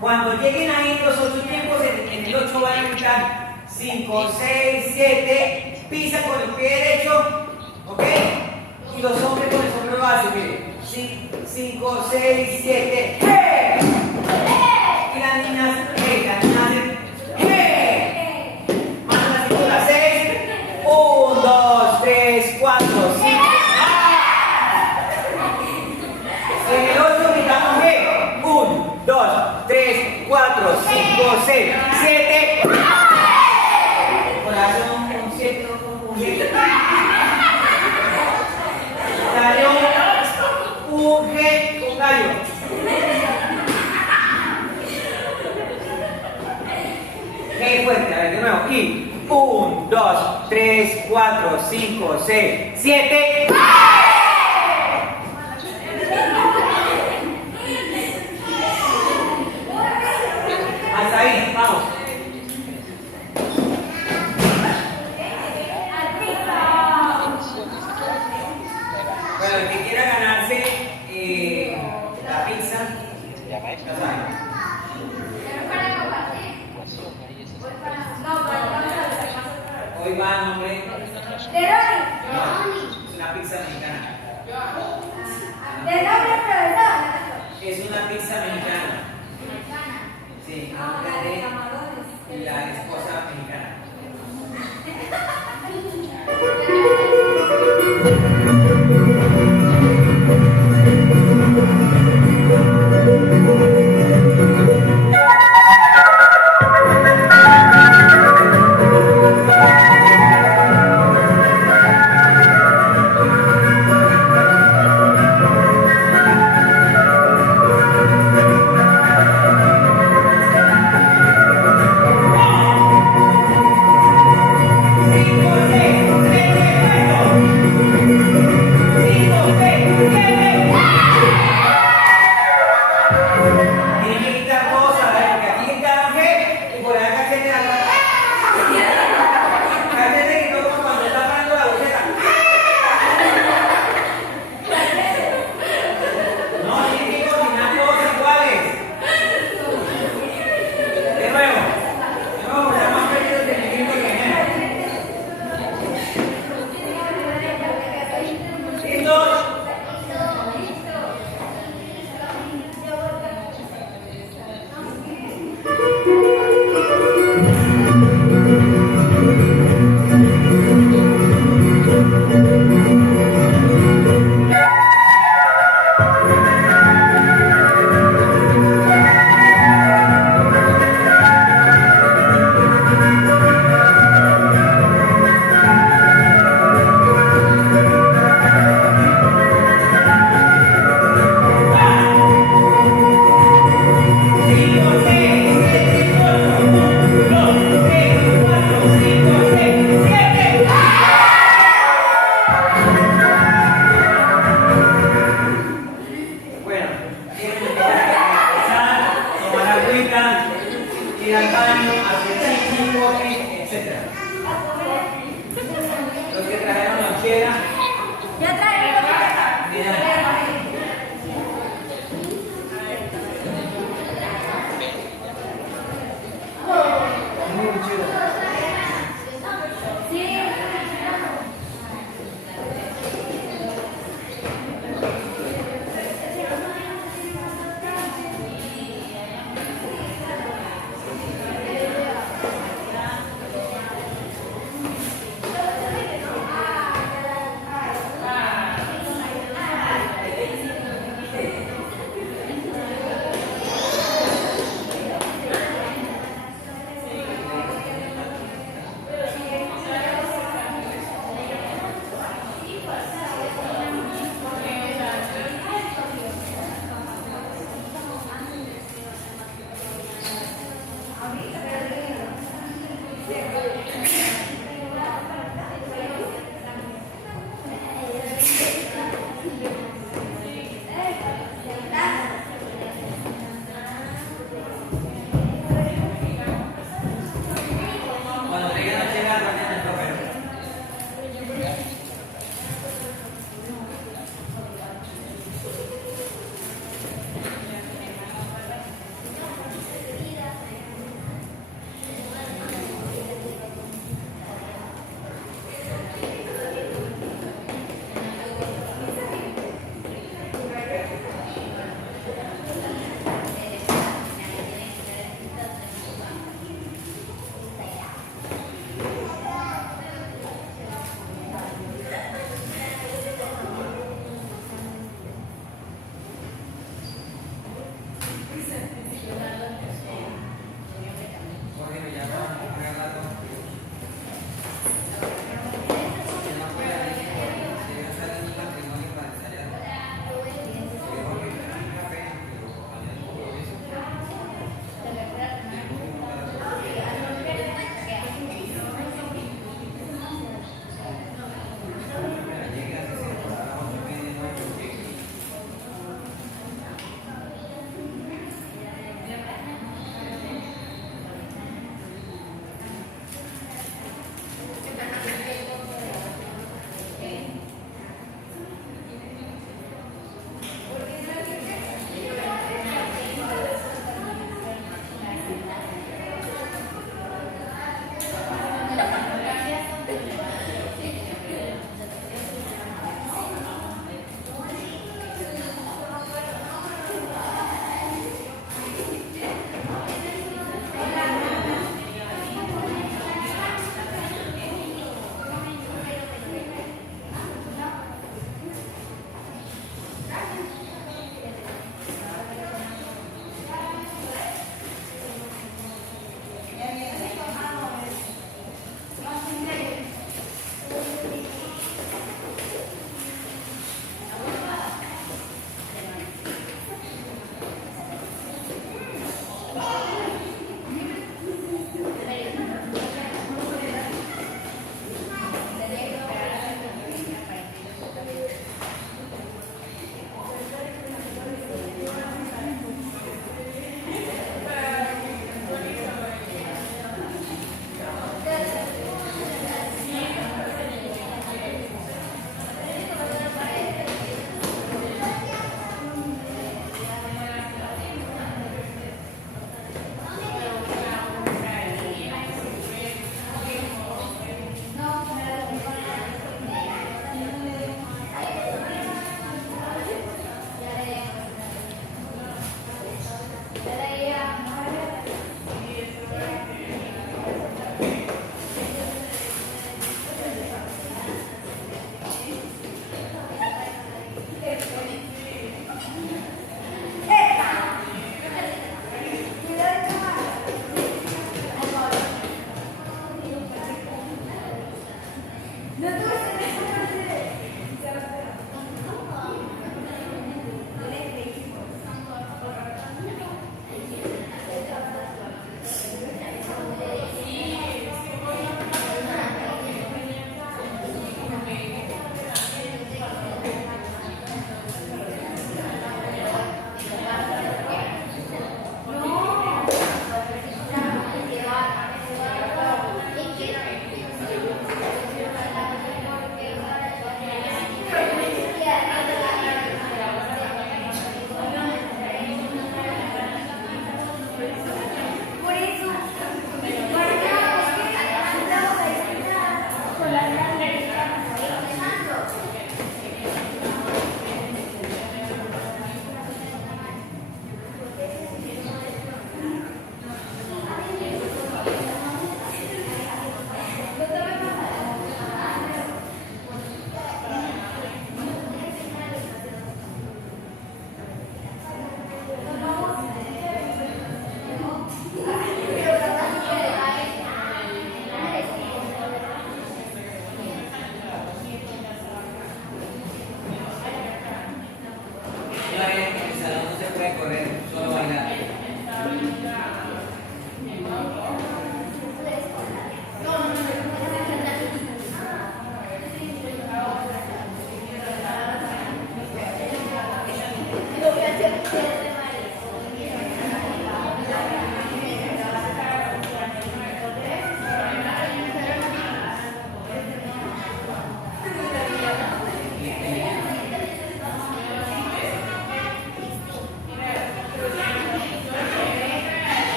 Cuando lleguen ahí los 8 tiempos, en el 8 van a escuchar 5, 6, 7, pisa con el pie derecho, ¿ok? Y los hombres con el sombrero base, miren. 5, 6, 7, ¡hey! Y las niñas, ¡hey! Las niñas hacen, ¡hey! Más a la cintura, 6, 1, 2, 3, 4, 5. En el 8 gritamos, ¡hey! 1, 4, 5, 6, 7. Corazón, un 7, un 7. Gallo, un G, un gallo. G fuerte, a ver, de nuevo. Y 1, 2, 3, 4, 5, 6, 7. Hasta ahí, vamos. Bueno, el que quiera ganarse la pizza, ya saben. Hoy va a nombre. Es una pizza mexicana. Es una pizza mexicana. Sí, nombre de la esposa mexicana.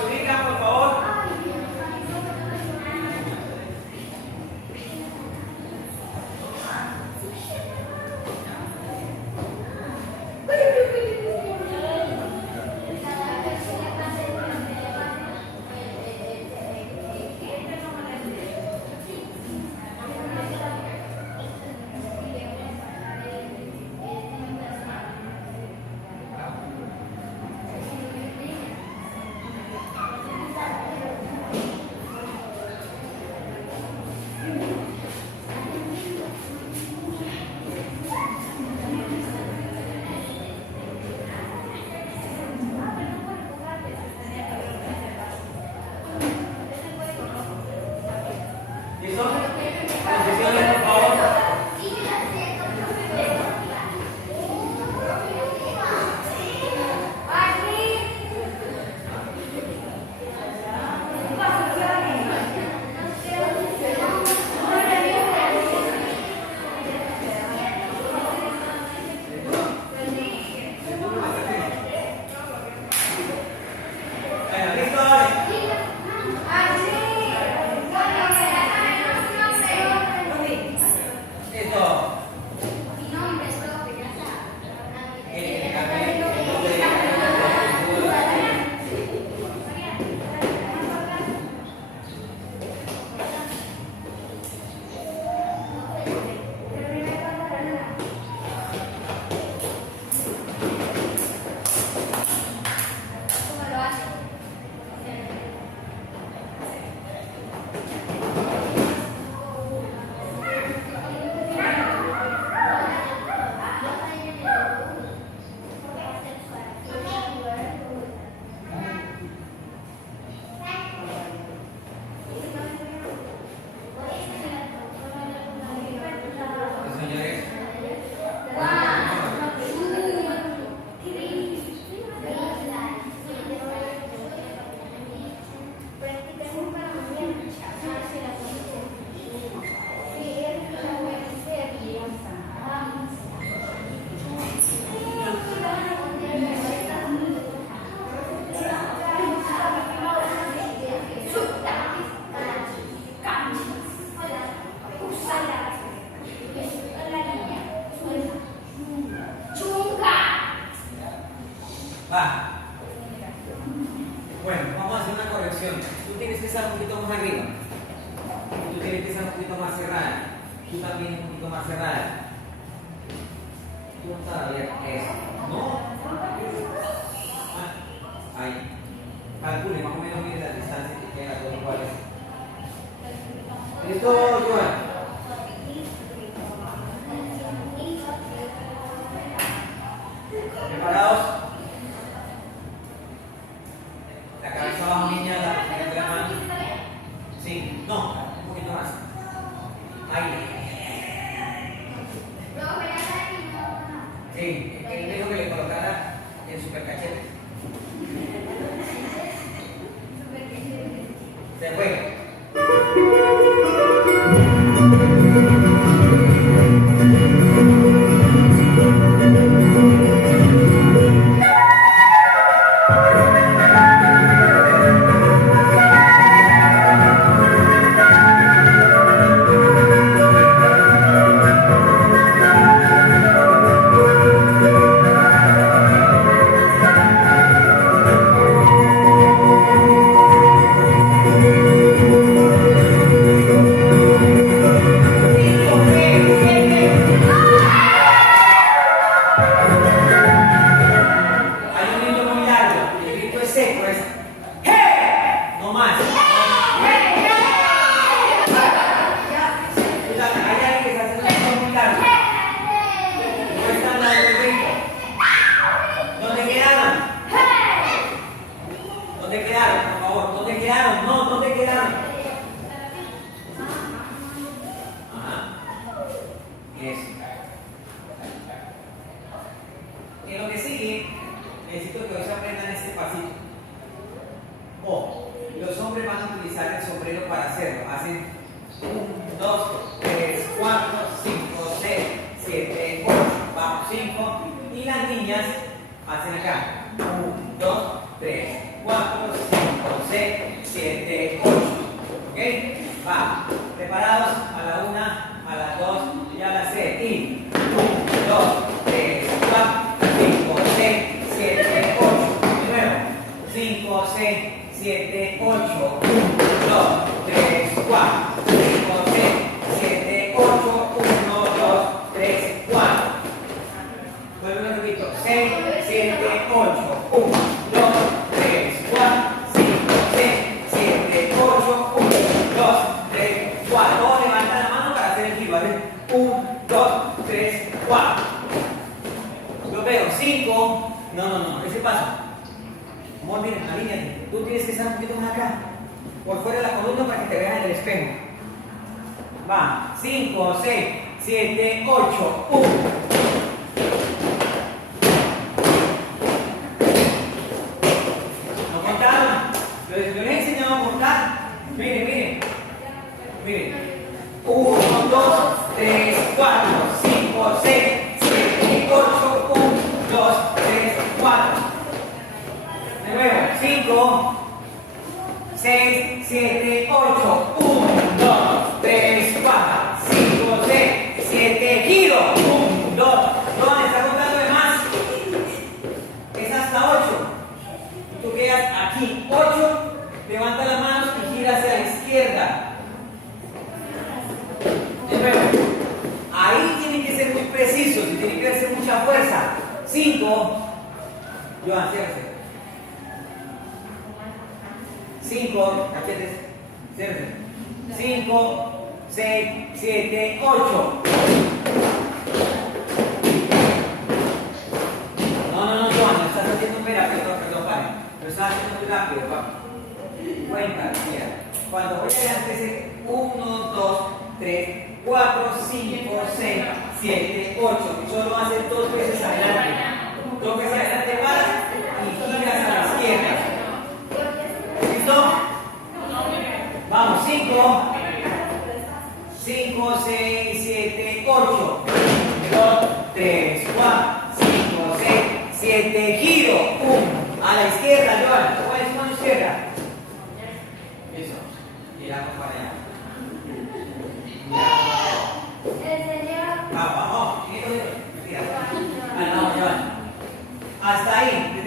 se ubican, por favor. ¿Listo? Posiciones, por favor. Venga, ¿listo? Listo. Señores. Va. Bueno, vamos a hacer una corrección. Tú tienes que estar un poquito más arriba. Tú tienes que estar un poquito más cerrada. Tú también un poquito más cerrada. Tú no estás abierta. Eso. No. Ah, ahí. Calcule más o menos bien la distancia que queda a todos iguales. ¿Listo, Joan? ¿Preparados? La cabeza abajo, niña, la mano. Sí, no, un poquito más. Ahí. Sí, él me dijo que le colocara el supercachete. Se fue. En lo que sigue, necesito que hoy se aprendan este pasito. Los hombres van a utilizar el sombrero para hacerlo. Hacen 1, 2, 3, 4, 5, 6, 7, 8, vamos 5. Y las niñas hacen acá 1, 2, 3, 4, 5, Va. Preparados a la 1, a las 2 y a las 3. Y 1, 2, 3, 4, 5, 6, 7, 8. De nuevo. 5, 6, 7, 8. 1, 2, 3, 4. 5, 6, 7, 8. 1, 2, 3, 4. Vuelvo un repito. 6, 7, 8. 1, 2, 3, 4, 5, 6, 7, 8. 1, 2, 3, 4. Todos levantan la mano para hacer el giro. 1, 2, 3, 4. Lo veo. 5. No. Ese paso. Amor, miren, alíñate. Tú tienes que estar un poquito más acá. Por fuera de la columna para que te veas en el espejo. Va. 5, 6, 7, 8. 1. ¿No contaron? Yo les he enseñado a contar. Miren. 1, 2, 3, 4, 5, 6, 7, 8. 1, 2, 3, 4. De nuevo. 5, 6, 7, 8. 1, 2, 3, 4, 5, 6, 7. Giro. 1, 2. ¿Dónde está contando de más? Es hasta 8. Tú quedas aquí. 8. Levanta las manos y gira hacia la izquierda. De nuevo. Ahí tienen que ser muy precisos y tienen que hacer mucha fuerza. 5. Joan, ciérrese. 5. Cachetes. Ciérrese. 5, 6, 7, 8. No, Joan, lo estás haciendo, perdón, pare. Lo estás haciendo muy rápido, papá. Cuenta, mira. Cuando voy adelante, 1, 2, 3, 4, 5, 6, 7, 8. Y solo haces 2 veces adelante. 2 veces adelante, paras y giras a la izquierda. ¿Listo? Vamos, 5, 6, 7, 8. 2, 3, 4, 5, 6, 7. Giro. 1. A la izquierda, Joan. ¿Cuál es tu mano izquierda? Eso. Giramos para allá. Vamos. Mira. No, Joan. Hasta ahí.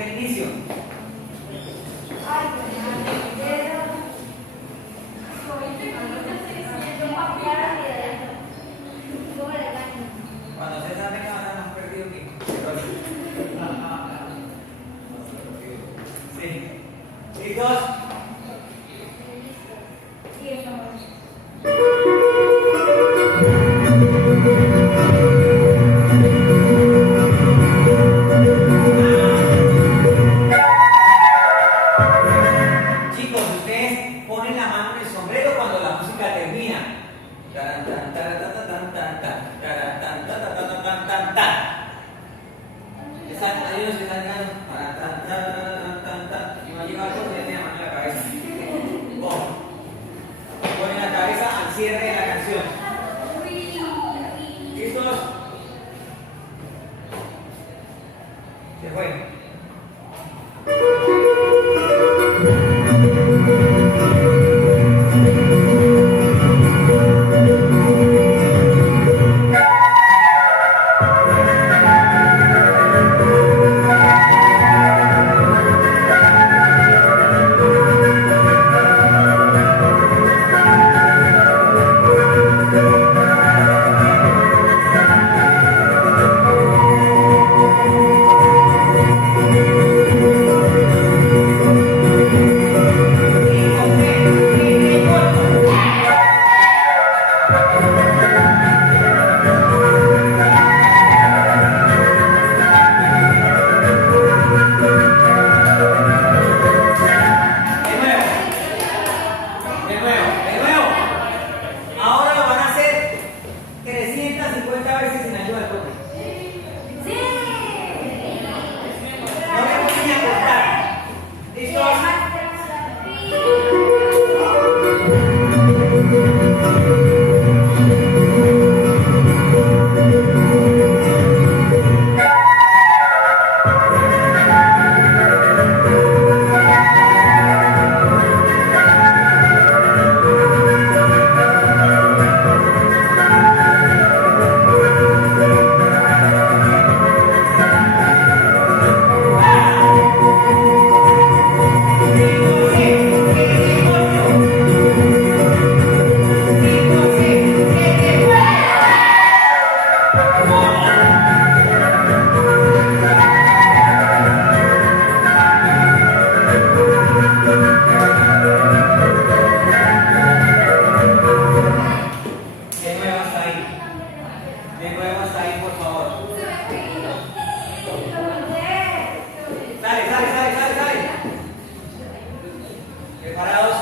¿Preparados?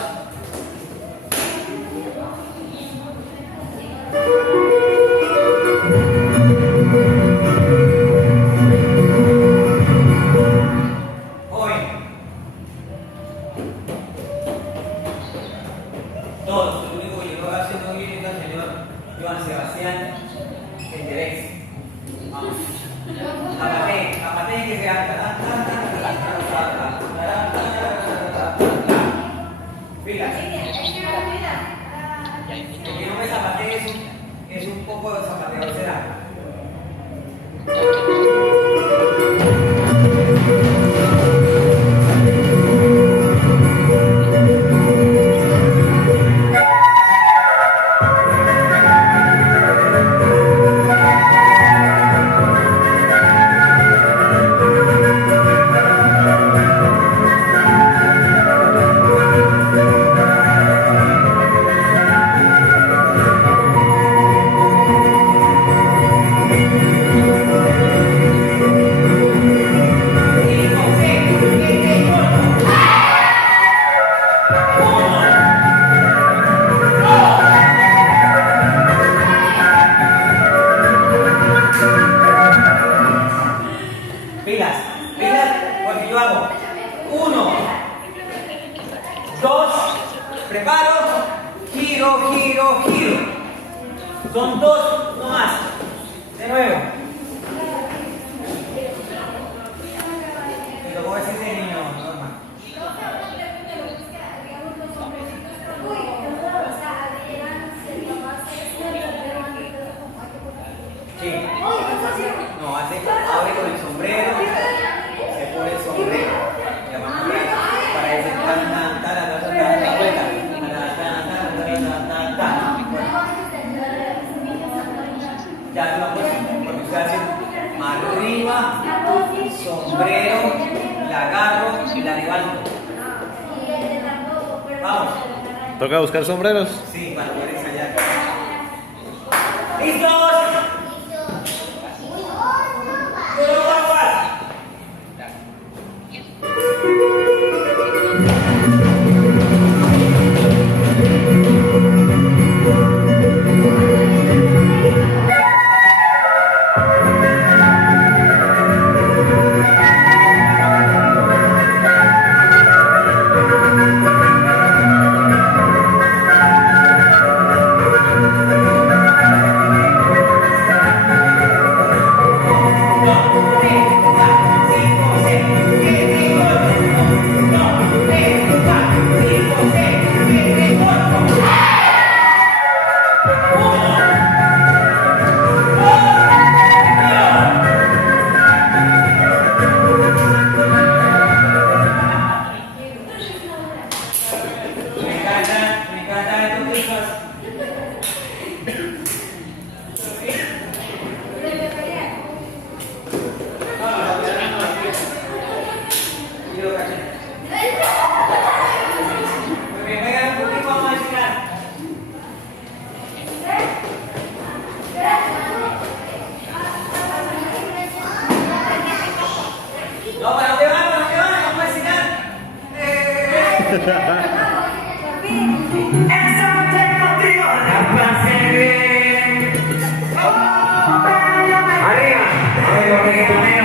Joven. Todos, lo único que yo voy a hacer muy bien es al señor Joan Sebastián que interese. Vamos. Zapatee que se haga. Fíjate. Que no me zapatee es un poco de zapateador será. Pilas, porque yo hago 1, 2, preparo, giro, giro, giro. Son 2, no más. De nuevo. Y lo voy a decir de niño normal. Sí. No, abre con el sombrero, se pone el sombrero. Llamamos para ese la vuelta. Ya lo pues, porque usted hace arriba, sombrero, la agarro y la levanto. Vamos. ¿Toca buscar sombreros? Sí, para poder ensayar. ¡Listos! Me encanta estos discos. No, ¿para dónde van? ¿Para dónde van? Vamos a enseñar. Arriba, a ver,